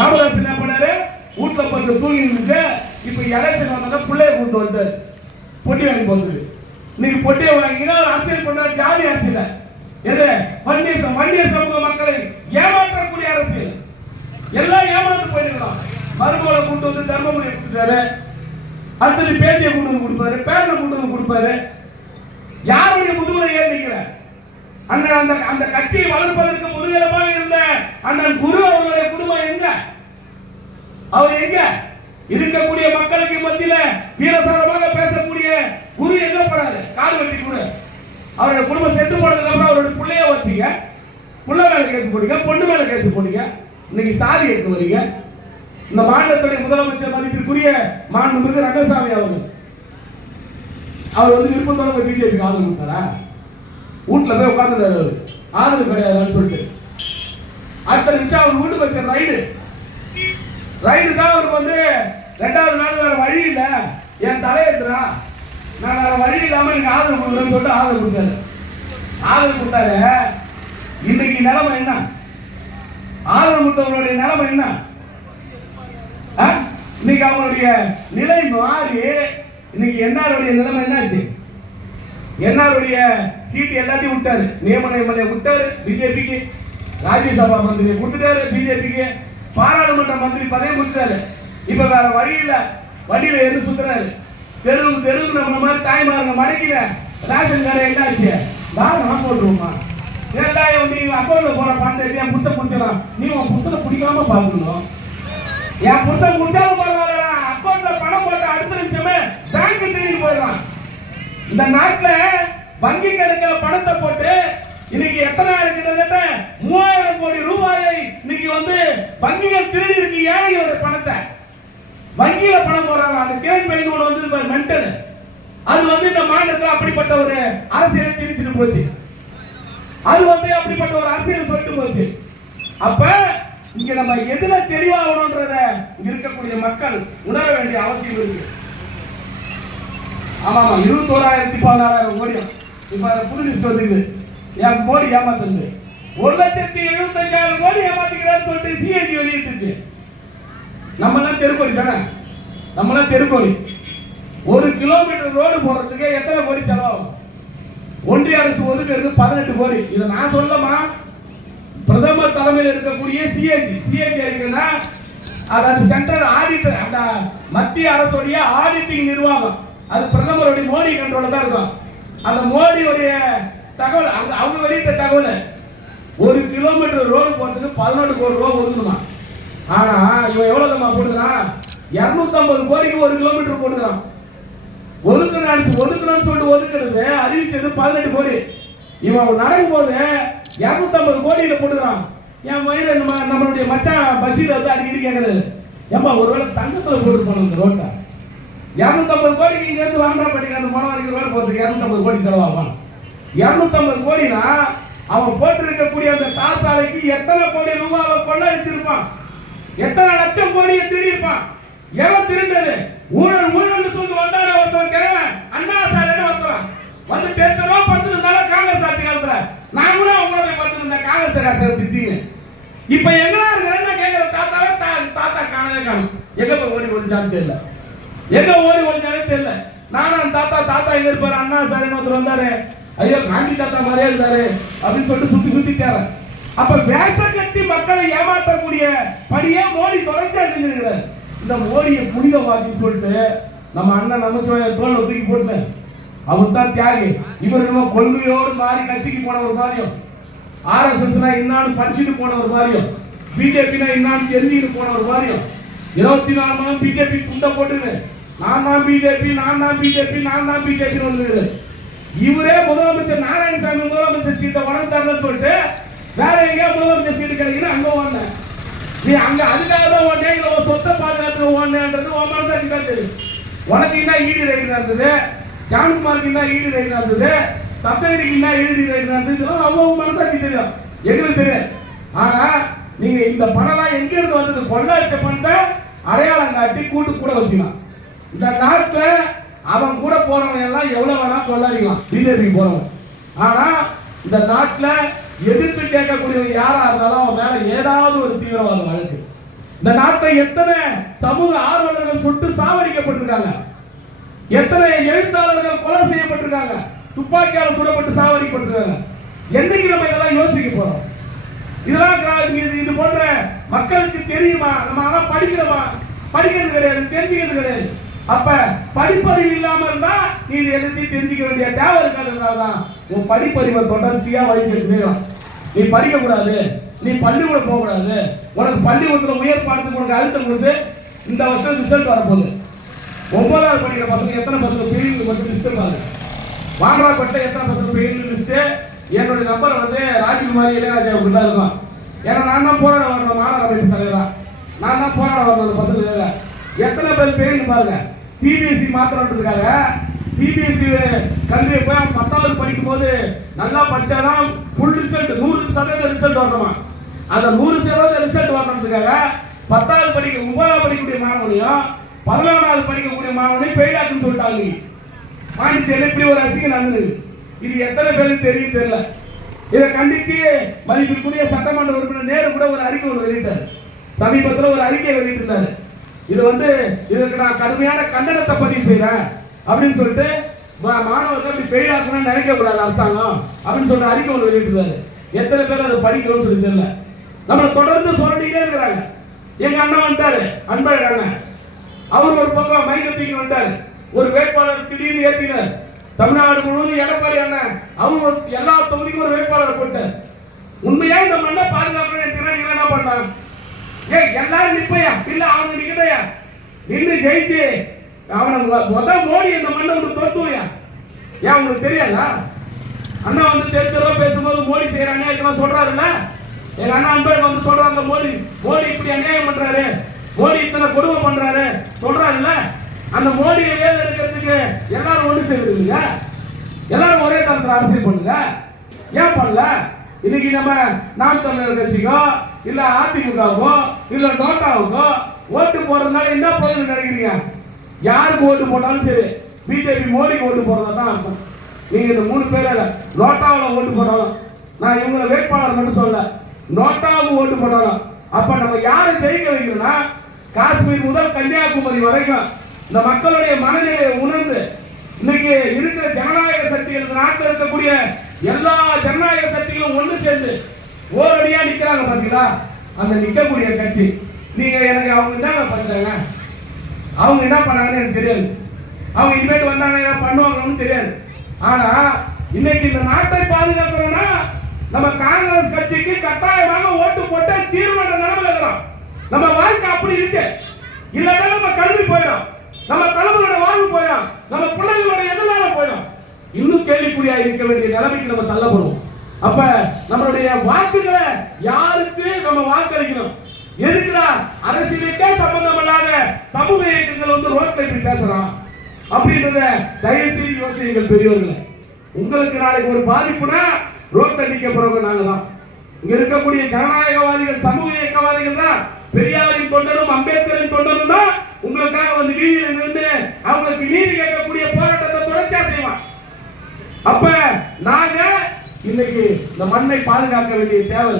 ராமதாஸ் என்ன பண்ணாரு? வீட்டுல பத்து தூங்கி இருந்து இப்ப எலெக்ஷன் வந்தா பிள்ளைய கூட்டு வந்து பொட்டி வாங்கி போகுது. இன்னைக்கு பொட்டியை வாங்கினா அரசியல் பண்ண ஜாதி அரசியல் எது வன்னிய சமூக மக்களை ஏமாற்றக்கூடிய அரசியல் எல்லாம் ஏமாந்து போயிருக்கலாம். மருமகளை கூட்டு வந்து தர்மபுரியை கொடுத்துட்டாரு, அடுத்தது பேத்தியை கொண்டு வந்து கொடுப்பாரு, பேரனை கொண்டு வந்து கொடுப்பாரு. யாருடைய முதுகுல ஏன் நிற்கிறார்? அந்த கட்சியை வளர்ப்பதற்கு முதுகெலும்பாக இருந்த அண்ணன் குரு அவர்களுடைய குடும்பம் எங்க? அவர் எங்க? இருக்கக்கூடிய மக்களுக்கு மத்தியில வீரசாரமாக பேசக்கூடிய குரு எங்க போறாரு? காடு வெட்டி குரு. அவருடைய குடும்பம் செத்து போனதுக்கு அப்புறம் அவருடைய பிள்ளைய வச்சீங்க, புள்ள மேல கேஸ் போடுங்க, பொண்ணு மேல கேஸ் போடுங்க. இன்னைக்கு சாதி எடுத்து வரீங்க. இந்த மாநிலத்துடைய முதலமைச்சர் மதிப்பிற்குரிய மாண்புமிகு ரங்கசாமி அவர் வந்து விருப்பத்தோட பிஜேபி ஆதரவு கொடுத்தாரா? வீட்டுல போய் உட்கார்ந்து ஆதரவு கிடையாதுன்னு சொல்லிட்டு அடுத்த நிமிஷம் அவர் வீட்டுக்கு வச்ச ரைடு தான் அவருக்கு வந்து 2வது நாள் வேற வழி இல்ல, என் தலையெடுத்துறா, நான் வேற வழி இல்லாம எனக்கு ஆதரவு கொடுக்குறேன்னு சொல்லிட்டு ஆதரவு கொடுத்தாரு. ஆதரவு கொடுத்தாரு. இன்னைக்கு நிலைமை என்ன? ஆதரவு கொடுத்தவருடைய நிலைமை என்ன? இன்னைக்கு அவருடைய நிலை மாறி இன்னைக்கு என்ஆருடைய நிலைமை என்னாச்சு? என்ஆருடைய சீட்டு எல்லாத்தையும் விட்டாரு, நியமன எம்எல்ஏ விட்டாரு பிஜேபிக்கு, ராஜ்யசபா மந்திரியை கொடுத்துட்டாரு பிஜேபிக்கு, பாராளுமன்ற மந்திரி பதவி கொடுத்தாரு. இப்ப வேற வழியில வண்டியில எது சுத்துறாரு, தெருவு நம்ம மாதிரி தாய்மாருங்க மடக்கிற ரேஷன் கடை என்னாச்சு? நான் போட்டுருவோமா? ஏன் நீ அக்கௌண்ட்ல போற பணத்தை என் புத்தகம் குடிச்சிடலாம், நீ உன் புத்தகம் பிடிக்காம பாத்துக்கணும். என் புத்தகம் குடிச்சாலும் பரவாயில்ல, அக்கௌண்ட்ல பணம் போட்ட அடுத்த நிமிஷமே பேங்க் திரும்பி போயிடலாம். இந்த நாட்டுல வங்கி கணக்குல பணத்தை போட்டு இன்னைக்கு எத்தனை கிட்டத்தட்ட 3000 கோடி ரூபாயை இன்னைக்கு வந்து வங்கிகள் திருடி இருக்கு. ஏழையோட பணத்தை வங்கியில பணம் போறாங்க. அந்த கேன் பெயின் ஒன்று வந்து மென்டல், அது வந்து இந்த மாநிலத்தில் அப்படிப்பட்ட ஒரு அரசியலை திரிச்சிட்டு போச்சு. அது வந்து அப்படிப்பட்ட ஒரு அரசியல் சொல்லிட்டு போச்சு. அப்ப இங்க நம்ம எதுல தெளிவாகணும்ன்றத இங்க இருக்கக்கூடிய மக்கள் உணர வேண்டிய அவசியம் இருக்கு. ஆமா 21,000 கோடி இப்ப புது லிஸ்ட் வந்துருக்குது. என் மோடி ஏமாத்துறது 1,75,000 கோடி ஏமாத்திக்கிறான்னு சொல்லிட்டு சிஏஜி வெளியிட்டுச்சு. நம்ம எல்லாம் தெருக்கோடி தானே, நம்ம எல்லாம் தெருக்கோடி. 1 கிலோமீட்டர் ரோடு போறதுக்கு எத்தனை கோடி செலவாகும்? ஒன்றிய அரசு ஒதுக்குறது 18 கோடி. இதை நான் சொல்லமா, பிரதமர் தலைமையில் இருக்கக்கூடிய சிஏஜி இருக்குன்னா அதாவது சென்ட்ரல் ஆடிட்டர், அந்த மத்திய அரசுடைய ஆடிட்டிங் நிர்வாகம், அது பிரதமருடைய மோடி கண்ட்ரோல தான் இருக்கும். அந்த மோடியுடைய தகவல் அவங்க வெளியிட்ட தகவல் 1 கிலோமீட்டர் ரோடு போறதுக்கு 14 கோடி ரூபாய் ஒதுக்கணுமா? ஆனா இவன் எவ்வளவு போடுறான்? 250 கோடிக்கு 1 கிலோமீட்டர் போடுறான். ஒதுக்கணும்னு சொல்லிட்டு ஒதுக்கிறது அறிவிச்சது 18 கோடி. இவன் நடக்கும் போது 250 கோடியில போடுறான். என் வயிறு நம்மளுடைய மச்சான் பஷீர் வந்து அடிக்கடி கேட்கறாரு, ஏம்பா ஒருவேளை தங்கத்துல போட்டு போனோம் இந்த ரோட்டை 250 கோடிக்கு இங்க இருந்து வாங்கா படிக்க அந்த மனம் வரைக்கும் ரோடு போறதுக்கு 250 கோடி செலவாகும். 250 கோடினா அவன் போட்டு இருக்கக்கூடிய அந்த தார் சாலைக்கு எத்தனை கோடி ரூபாவை கொள்ளடிச்சிருப்பான், எத்தனை லட்சம் கோடியை திருடியிருப்பான். எவன் திருண்டது? ஊழல் சொல்லி வந்தானே ஒருத்தன் கிழவன் அண்ணா சாலைன்னு ஒருத்தன் வந்து தெருவா படுத்துருந்தாலும் காங்கிரஸ் ஆட்சி காலத்துல நான் கூட உங்களை படுத்துருந்தேன் காங்கிரஸ் காசை திட்டீங்க. இப்ப எங்களா இருக்கிற கேட்கிற தாத்தாவே தாத்தா காணவே காணும். எங்க போய் ஓடி ஒழிஞ்சாலும் தெரியல, எங்க ஓடி ஒழிஞ்சாலும் தெரியல. நானும் தாத்தா எங்க இருப்பாரு அண்ணா சாலைன்னு ஒருத்தர் வந்தாரு, ஐயோ காந்தி தாத்தா மாதிரியே இருந்தாரு அப்படின்னு சொல்லிட்டு சுத்தி தேவை. அப்ப வேஷ கட்டி மக்களை ஏமாற்றக்கூடிய படியே மோடி தொடர்ச்சியா செஞ்சிருக்கிறார். இந்த மோடியை புனிதவாதின்னு சொல்லிட்டு நம்ம அண்ணன் நமச்சிவாய தோல்ல தூக்கி போட்டு அவர் தான் தியாகி. இவர் நம்ம கொள்கையோடு மாறி கட்சிக்கு போன ஒரு மாதிரியும், ஆர்எஸ்எஸ்னா என்னான்னு படிச்சுட்டு போன ஒரு மாதிரியும், பிஜேபினா என்னான்னு தெரிஞ்சுக்கிட்டு போன ஒரு மாதிரியும் 24 நாள் பிஜேபி துண்டை போட்டுன்னு நான் தான் பிஜேபி வந்து இவரே முதலமைச்சர் நாராயணசாமி முதலமைச்சர் சீட்டை வளர்த்தாருன்னு சொல்லிட்டு வேற எங்கேயா முதலமைச்சர் சீட்டு கிடைக்குன்னு அங்க ஓடனேன். நீ அங்க அதுக்காக தான் ஓடனே, இல்ல சொத்தை பாதுகாத்து ஓடனேன்றது உன் மனசாட்சி தான் தெரியும். உனக்கு என்ன ஈடு ரைட்டு இருந்தது, ஜான்குமாருக்கு என்ன ஈடு ரைட்டு இருந்தது, சப்தகிரிக்கு எழுதி இதெல்லாம் அவங்க மனசாட்சி தெரியும், எங்களுக்கு தெரியும். ஆனா நீங்க இந்த பணம்லாம் எங்க இருந்து வந்தது? கொள்ளாச்ச பணத்தை அடையாளம் காட்டி கூட்டு கூட வச்சுக்கலாம். இந்த நாட்டுல அவன் கூட போறவங்க எல்லாம் எவ்வளவு வேணா கொள்ளாடிக்கலாம், பிஜேபி போறவன். ஆனா இந்த நாட்டுல எதிர்த்து கேட்கக்கூடியவங்க யாரா இருந்தாலும் அவன் மேல ஏதாவது ஒரு தீவிரவாத வழக்கு. இந்த நாட்டை எத்தனை சமூக ஆர்வலர்கள் சுட்டு சாவடிக்கப்பட்டிருக்காங்க, எத்தனை எழுத்தாளர்கள் கொலை செய்யப்பட்டிருக்காங்க, துப்பாக்கியால் சுடப்பட்டு சாவடிக்கப்பட்டிருக்காங்க. என்னைக்கு நம்ம இதெல்லாம் யோசிக்க போறோம்? இதெல்லாம் இது போன்ற மக்களுக்கு தெரியுமா? நம்ம ஆனால் படிக்கிறோமா? படிக்கிறது கிடையாது, தெரிஞ்சுக்கிறது கிடையாது. அப்ப படிப்பறிவு இல்லாம இருந்தா நீ இது எல்லாத்தையும் தெரிஞ்சுக்க வேண்டிய தேவை இருக்காதுனாலதான் உன் படிப்பறிவை தொடர்ச்சியா வழிச்சு. நீ படிக்க கூடாது, நீ பள்ளிக்கூடம் போக கூடாது, உனக்கு பள்ளிக்கூடத்துல உயர் பாடத்துக்கு உனக்கு அழுத்தம் கொடுத்து இந்த வருஷம் ரிசல்ட் வரப்போகுது. 9வது படிக்கிற பசங்க எத்தனை பசங்க ஃபெயில் மட்டும் லிஸ்ட் பாருங்க. வாங்கப்பட்ட எத்தனை பசங்க ஃபெயில் லிஸ்ட். என்னுடைய நம்பர் வந்து ராஜ்குமாரி இளையராஜாவுக்கு தான் இருக்கும். ஏன்னா நான் தான் போராட வரணும், மாணவர் அமைப்பு தலைவரா நான் தான் போராட வரணும். அந்த பசங்க எத்தனை பேர் ஃபெயில் பாருங்க. சிபிஎஸ்சி மாத்திரத்துக்காக சிபிஎஸ்சி கல்வியை போய் 10வது படிக்கும் போது நல்லா படிச்சாதான் ஃபுல் ரிசல்ட் 100% ரிசல்ட் வரணுமா. அந்த 100% ரிசல்ட் வரணுன்றதுக்காக 10வது படிக்க 9வது படிக்கக்கூடிய மாணவனையும் 11வது படிக்கக்கூடிய மாணவனையும் ஃபெயில் ஆக்குன்னு சொல்லிட்டாங்க. பாண்டிச்சேரியில் இப்படி ஒரு அசிங்கம் நடந்தது. இது எத்தனை பேருக்கு தெரியும் தெரியல. இதை கண்டிச்சு மதிப்பிற்குரிய சட்டமன்ற உறுப்பினர் நேரு கூட ஒரு அறிக்கை வெளியிட்டார். சமீபத்தில் ஒரு அறிக்கையை வெளியிட்டிருந்தாரு. இது வந்து இதற்கு நான் கடுமையான கண்டனத்தை பதிவு செய்யறேன் அப்படின்னு சொல்லிட்டு மாணவர்கள் இப்படி ஃபெயில் ஆகணும்னு நினைக்க கூடாது அரசாங்கம் அப்படின்னு சொல்லிட்டு அறிக்கை ஒன்று வெளியிட்டிருந்தாரு. எத்தனை பேர் அதை படிக்கணும்னு சொல்லி தெரியல. நம்மளை தொடர்ந்து சொல்லிட்டே இருக்கிறாங்க. எங்க அண்ணன் வந்துட்டாரு, அன்பழகன் அண்ணன், அவர் ஒரு பக்கம் மைக்கத்திக்கு வந்துட்டாரு. ஒரு வேட்பாளர் திடீர்னு ஏற்றினார். தமிழ்நாடு முழுவதும் எடப்பாடி அண்ணன் அவங்க எல்லா தொகுதிக்கும் ஒரு வேட்பாளர் போட்டார். உண்மையா இந்த மண்ணை பாதுகாக்கணும்னு நினைச்சா என்ன பண்ணாங்க? எல்லாரும் நிப்பையா இல்ல அவங்க நிக்கடையா நின்று ஜெயிச்சு அவனை மோடி இந்த மண்ணை விட்டு தோத்துவையா? ஏன் உங்களுக்கு தெரியாதா? அண்ணா வந்து தெருத்தெருவா பேசும்போது மோடி செய்யற அநியாயத்தெல்லாம் சொல்றாருல்ல. எங்க அண்ணா அன்பழகன் வந்து சொல்றாங்க, மோடி இப்படி அநியாயம் பண்றாரு, மோடி இத்தனை கொடுமை பண்றாரு சொல்றாருல்ல. அந்த மோடியை வேலை இருக்கிறதுக்கு எல்லாரும் ஒன்று சேர்ந்துருங்க, எல்லாரும் ஒரே தரத்தில் அரசியல் பண்ணுங்க. ஏன் பண்ணல? இன்னைக்கு நம்ம நாம் தமிழர் கட்சிக்கோ இல்ல அதிமுகவோ இல்ல நோட்டாவுக்கோ ஓட்டு போறதுனால என்ன போதுன்னு நினைக்கிறீங்க? யாருக்கு ஓட்டு போட்டாலும் சரி பிஜேபி மோடிக்கு ஓட்டு போறதா தான் இருக்கும். நீங்க இந்த 3 பேரால நோட்டாவில் ஓட்டு போட்டாலும், நான் இவங்களை வேட்பாளர் மட்டும் சொல்ல, நோட்டாவுக்கு ஓட்டு போட்டாலும் அப்ப நம்ம யாரை ஜெயிக்க வைக்கிறோம்னா காஷ்மீர் முதல் கன்னியாகுமரி வரைக்கும் இந்த மக்களுடைய மனநிலையை உணர்ந்து இன்னைக்கு இருக்கிற ஜனநாயக சக்திகள், இந்த நாட்டில் இருக்கக்கூடிய எல்லா ஜனநாயக சக்திகளும் ஒன்று சேர்ந்து ஓரடியா நிக்கிறாங்க பாத்தீங்களா? அந்த நிக்கக்கூடிய கட்சி. நீங்க எனக்கு அவங்க என்ன பண்றாங்க, அவங்க என்ன பண்ணாங்கன்னு எனக்கு தெரியாது. அவங்க இனிமேட்டு வந்தாங்க என்ன பண்ணுவாங்கன்னு தெரியாது. ஆனா இன்னைக்கு இந்த நாட்டை பாதுகாக்கணும்னா நம்ம காங்கிரஸ் கட்சிக்கு கட்டாயமாக ஓட்டு போட்டு தீர்மான நிலைமையில இருக்கிறோம். நம்ம வாழ்க்கை அப்படி இருக்கு. இல்லைன்னா நம்ம கல்வி போயிடும், நம்ம தலைவரோட வாழ்வு போயிடும், நம்ம பிள்ளைகளோட எதிர்காலம் போயிடும். இன்னும் கேள்விக்குறியா இருக்க வேண்டிய நிலைமைக்கு நம்ம தள்ளப்படுவோம். அப்ப நம்மளுடைய வாக்குகளை யாருக்கு நம்ம வாக்களிக்கணும்? எதுக்குடா அரசியலுக்கே சம்பந்தம் இல்லாத சமூக இயக்கங்கள் வந்து ரோட்ல இப்படி பேசுறான் அப்படின்றத தயவு செய்து யோசியுங்கள் பெரியவர்களே. உங்களுக்கு நாளைக்கு ஒரு பாதிப்புனா ரோட்ல நிக்க போறவங்க நாங்க தான். இங்க இருக்கக்கூடிய ஜனநாயகவாதிகள், சமூக இயக்கவாதிகள் தான், பெரியாரின் தொண்டனும் அம்பேத்கரின் தொண்டனும் தான் உங்களுக்காக வந்து வீதியில் நின்று அவங்களுக்கு நீதி கேட்கக்கூடிய போராட்டத்தை தொடர்ச்சியா செய்வான். அப்ப நாங்க இன்னைக்கு இந்த மண்ணை பாதுகாக்க வேண்டிய தேவை,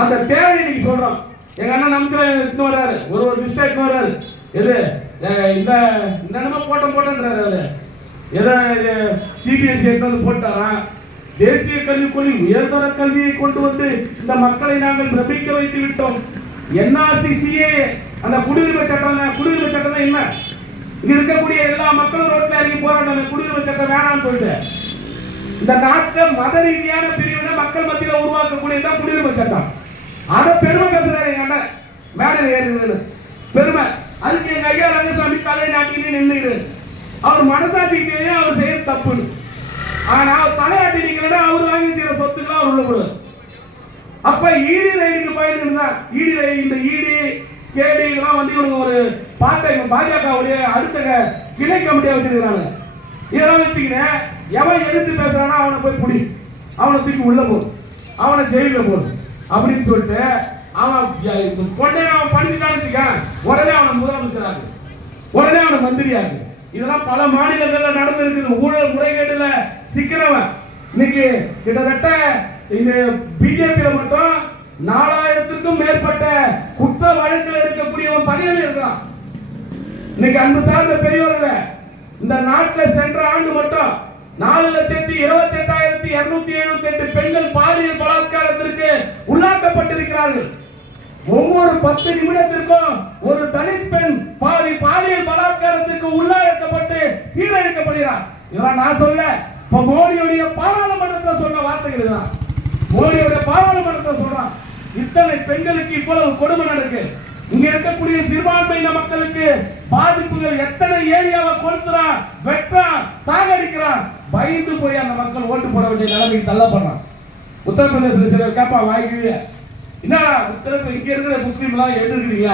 அந்த தேவையை இன்னைக்கு சொல்றோம். எங்க அண்ணன் நம்பிச்சு வர்றாரு, ஒரு லிஸ்ட் வர்றாரு. எது இந்த என்னமா போட்டோன்றாரு அவரு. எதை சிபிஎஸ்சி எடுத்து போட்டாராம். தேசிய கல்விக் கொள்கை உயர்தர கல்வியை கொண்டு வந்து இந்த மக்களை நாங்கள் பிரமிக்க வைத்து விட்டோம். என்ஆர்சிசிஏ அந்த குடியுரிமை சட்டம் என்ன? இங்க இருக்கக்கூடிய எல்லா மக்களும் ரோட்ல இறங்கி போராட்டம், குடியுரிமை சட்டம் வேணாம்னு சொல்லிட்டு இந்த நாட்டில் மத ரீதியான பிரிவினை மக்கள் மத்தியில் உருவாக்கக்கூடியதான் குடியுரிமை சட்டம். அதை பெருமை பேசுறாரு எங்க அண்ணன் மேடையில் ஏறுது பெருமை. அதுக்கு எங்க ஐயா ரங்கசாமி தலை நாட்டிலே நின்று அவர் மனசாட்சிக்கு தெரியும் அவர் செய்யற தப்புன்னு. ஆனா அவர் தலையாட்டி நிக்கிறா அவர் வாங்கி செய்யற சொத்துக்கெல்லாம் அவர் உள்ள போடுவார். அப்ப ஈடி ரைடுக்கு பயந்துருந்தா இந்த ஈடி கேடி இதெல்லாம் வந்து இவங்க ஒரு பாஜகவுடைய அடுத்த கிளை கமிட்டியா வச்சிருக்கிறாங்க. இதெல்லாம் வச்சுக்கினேன் எவன் எதிர்த்து பேசுறானா அவனை போய் புடி, அவனை தூக்கி உள்ள போடு, அவனை ஜெயில போடு அப்படின்னு சொல்லிட்டு அவன் கொண்டே அவன் படிச்சுட்டான்னு வச்சுக்க, உடனே அவனை முதலமைச்சராகு, உடனே அவனை மந்திரியாகு. இதெல்லாம் பல மாநிலங்கள்ல நடந்திருக்குது. ஊழல் முறைகேடுல சிக்கிறவன் இன்னைக்கு கிட்டத்தட்ட இந்த பிஜேபியில மட்டும் 4000க்கும் மேற்பட்ட குற்ற வழக்கில் இருக்கக்கூடியவன் பதவியில் இருக்கிறான். இன்னைக்கு அன்பு சார்ந்த பெரியவர்கள், இந்த நாட்டில் சென்ற ஆண்டு மட்டும் 4,28,278 பெண்கள் பாலியல் பலாத்காரத்திற்கு உள்ளாக்கப்பட்டிருக்கிறார்கள். ஒவ்வொரு 10 நிமிடத்திற்கும் ஒரு தலித் பெண் பாலியல் பலாத்காரத்திற்கு உள்ளாக்கப்பட்டு சீரழிக்கப்படுகிறார். இதெல்லாம் நான் சொல்ல, இப்ப மோடியுடைய பாராளுமன்றத்தில் சொன்ன வார்த்தைகள் தான். மோடியுடைய பாராளுமன்றத்தில் சொல்றான், இத்தனை பெண்களுக்கு இவ்வளவு கொடுமை நடக்கு, இங்க இருக்கக்கூடிய சிறுபான்மையின மக்களுக்கு பாதிப்புகள் எத்தனை ஏரியாவை கொடுத்துறான், வெட்டான், சாகடிக்கிறான். பயந்து போய் அந்த மக்கள் ஓட்டு போட வேண்டிய நிலைமைக்கு தள்ளப்படுறான். உத்தரப்பிரதேசத்தில் சிலர் கேட்பா வாய்க்குவிய, என்னடா உத்தரப்பிரதேச இங்க இருக்கிற முஸ்லீம் எல்லாம் எதிர்க்கிறீங்க,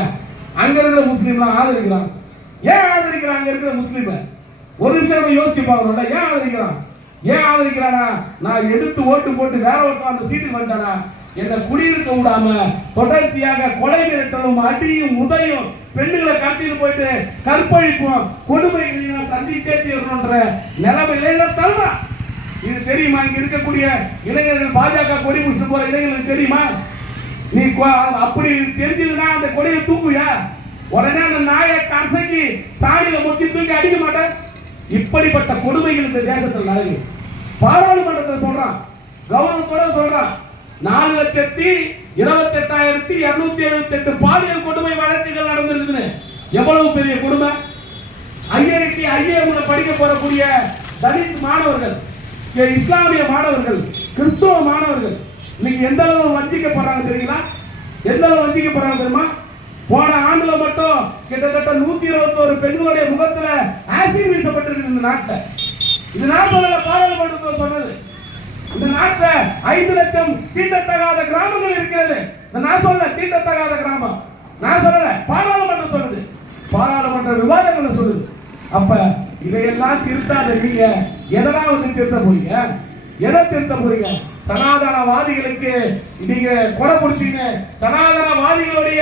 அங்க இருக்கிற முஸ்லீம் எல்லாம் ஆதரிக்கிறான். ஏன் ஆதரிக்கிறான்? அங்க இருக்கிற முஸ்லீம் ஒரு நிமிஷம் யோசிச்சு பாக்கணும்ல, ஏன் ஆதரிக்கிறான்? ஏன் ஆதரிக்கிறானா? நான் எதிர்த்து ஓட்டு போட்டு வேற ஒருத்தன் அந்த சீட்டுக்கு வந்துட்டானா, என்ன குடியிருக்க விடாம தொடர்ச்சியாக கொலை மிரட்டலும் அடியும் உதையும் பெண்களை கடத்திட்டு போயிட்டு கற்பழிப்பும் கொடுமைகளை சந்திச்சே தீரணும்ன்ற நிலைமையில தள்ளுறான். இது தெரியுமா? இங்க இருக்கக்கூடிய இளைஞர்கள், பாஜக கொடி முடிச்சு போற இளைஞர்களுக்கு தெரியுமா? நீ அப்படி தெரிஞ்சதுன்னா அந்த கொடியை தூக்குவியா? உடனே அந்த நாயை கசக்கி சாணியில முத்தி தூக்கி அடிக்க மாட்டேன். இப்படிப்பட்ட கொடுமைகள் இந்த தேசத்தில் நடக்குது. பாராளுமன்றத்தில் சொல்றான், கவர்னத்தோட சொல்றான், 4,28,278 பாலியல் கொடுமை வழக்குகள் நடந்திருக்குன்னு. எவ்வளவு பெரிய கொடுமை! ஐஏஎம் படிக்க போறக்கூடிய தலித் மாணவர்கள், இஸ்லாமிய மாணவர்கள், கிறிஸ்துவ மாணவர்கள் இன்னைக்கு எந்த அளவு வஞ்சிக்கப்படுறாங்க தெரியுங்களா? எந்த அளவு வஞ்சிக்கப்படுறாங்க தெரியுமா? போன ஆண்டுல மட்டும் கிட்டத்தட்ட 121 பெண்களுடைய முகத்துல ஆசிட் வீசப்பட்டிருக்கு இந்த நாட்டில். இது நான் சொல்லல, பாராளுமன்றத்தில் சொன்னது. இந்த நாட்டில் 5 லட்சம் தீண்டத்தகாத கிராமங்கள் இருக்கிறது. நான் சொல்ல தீண்டத்தகாத கிராமம் நான் சொல்லல, பாராளுமன்றம் சொல்லுது, பாராளுமன்ற விவாதங்கள் சொல்லுது. அப்ப இதையெல்லாம் திருத்தாத நீங்க எதெல்லாம் வந்து திருத்த போறீங்க? எதை திருத்த போறீங்க? சனாதனவாதிகளுக்கு நீங்க கொடை பிடிச்சீங்க. சனாதனவாதிகளுடைய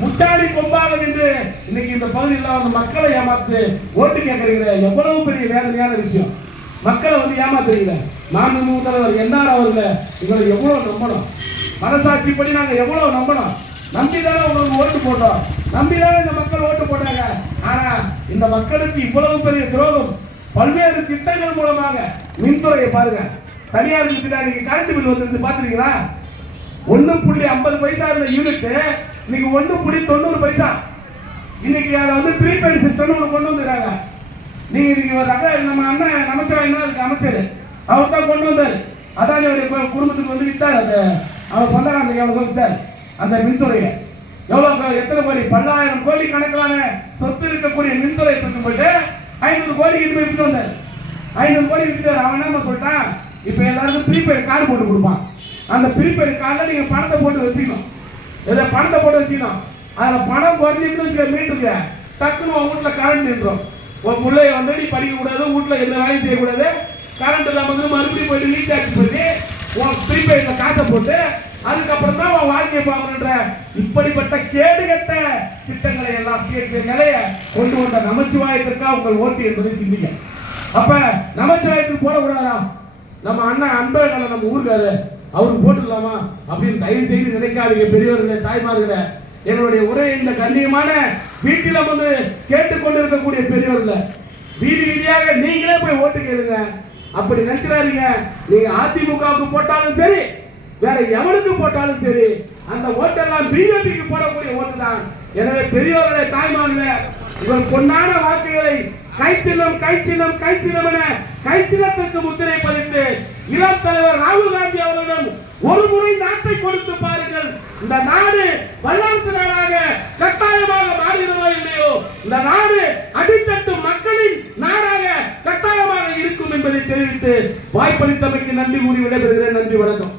முச்சாடி கொம்பாக நின்று இன்னைக்கு இந்த பகுதியில் வந்து மக்களை ஏமாத்து ஓட்டு கேட்கறீங்க. எவ்வளவு பெரிய வேதனையான விஷயம்! மக்களை வந்து ஏமாத்துறீங்க. நான் முதல்வர் என்ஆர் அவர்களை உங்களை எவ்வளவு நம்பணும்? மனசாட்சிப்படி நாங்க எவ்வளவு நம்பணும்? நம்பிதானே உங்களுக்கு ஓட்டு போட்டோம், நம்பிதானே இந்த மக்கள் ஓட்டு போட்டாங்க. ஆனா இந்த மக்களுக்கு இவ்வளவு பெரிய துரோகம் பல்வேறு திட்டங்கள் மூலமாக. மின்துறையை பாருங்க, தனியார் நீங்க கரண்ட் பில் வந்து பாத்துருக்கீங்களா? 1.50 பைசா இருந்த யூனிட் இன்னைக்கு 1.90 பைசா. இன்னைக்கு அதை வந்து ப்ரீபெய்டு சிஸ்டம் கொண்டு வந்துருக்காங்க. நீங்க நம்ம அண்ணன் நமச்சிவாயம் அமைச்சர் அவர் தான் கொண்டு வந்தார். அதான் குடும்பத்துக்கு வந்து வித்தார். அவர் சொன்னார் அந்த எவ்வளவு வித்தார் அந்த மின்துறையை. எவ்வளவு எத்தனை கோடி, பல்லாயிரம் கோடி கணக்கிலான சொத்து இருக்கக்கூடிய மின்துறை போயிட்டு 500 கோடிக்கு வித்துட்டு வந்தார். 500 கோடி வித்துட்டார். அவன் என்ன சொல்லிட்டான், இப்ப எல்லாருக்கும் ப்ரீபெய்டு கார்டு போட்டு கொடுப்பான். அந்த ப்ரீபெய்டு கார்டில் நீங்க பணத்தை போட்டு வச்சுக்கணும். இதில் பணத்தை போட்டு வச்சுக்கணும். அதில் பணம் குறைஞ்சிட்டு வச்சுக்க மீட்டருக்கு டக்குன்னு உன் வீட்டில் கரண்ட் நின்றோம். உன் பிள்ளைய வந்து நீ படிக்கக்கூடாது, வீட்டில் எந்த வேலையும் செய்யக்கூடாது, கரண்ட் இல்லாமல் வந்து மறுபடியும் போயிட்டு ரீசார்ஜ் பண்ணி உன் ப்ரீபெய்டில் காசை போட்டு அதுக்கப்புறம் தான் உன் வாழ்க்கையை பார்க்கணுன்ற இப்படிப்பட்ட கேடுகட்ட திட்டங்களை எல்லாம் நிலைய கொண்டு வந்த நமச்சிவாயத்திற்காக உங்கள் ஓட்டு என்பதை சிந்திக்க. அப்ப நமச்சிவாயத்துக்கு போடக்கூடாதா? நம்ம அண்ணன் அன்பழகன் நம்ம ஊருக்காரு, அவருக்கு போட்டுடலாமா அப்படின்னு தயவு செய்து நினைக்காதீங்க. பெரியவர்களே, தாய்மார்களே, எங்களுடைய உரை இந்த கண்ணியமான வீட்டில் வந்து கேட்டுக்கொண்டிருக்கக்கூடிய பெரியவர்கள வீதி வீதியாக நீங்களே போய் ஓட்டு கேளுங்க. அப்படி நினைச்சிடாதீங்க. நீங்க அதிமுகவுக்கு போட்டாலும் சரி, வேற எவனுக்கு போட்டாலும் சரி, அந்த ஓட்டெல்லாம் பிஜேபிக்கு போடக்கூடிய ஓட்டு தான். எனவே பெரியவர்களே, தாய்மார்களே, இவர் பொன்னான வாக்குகளை கை சின்னம் கை சின்னம் கை சின்னம் என கை சின்னத்திற்கு முத்திரை பதித்து இளம் தலைவர் ராகுல் காந்தி அவர்களிடம் ஒரு முறை நாட்டை கொடுத்து பாருங்கள். இந்த நாடு வல்லரசு நாடாக கட்டாயமாக மாறுகிறதோ இல்லையோ, இந்த நாடு அடித்தட்டு மக்களின் நாடாக கட்டாயமாக இருக்கும் என்பதை தெரிவித்து வாய்ப்பளித்தமைக்கு நன்றி கூறி விடைபெறுகிறேன். நன்றி, வணக்கம்.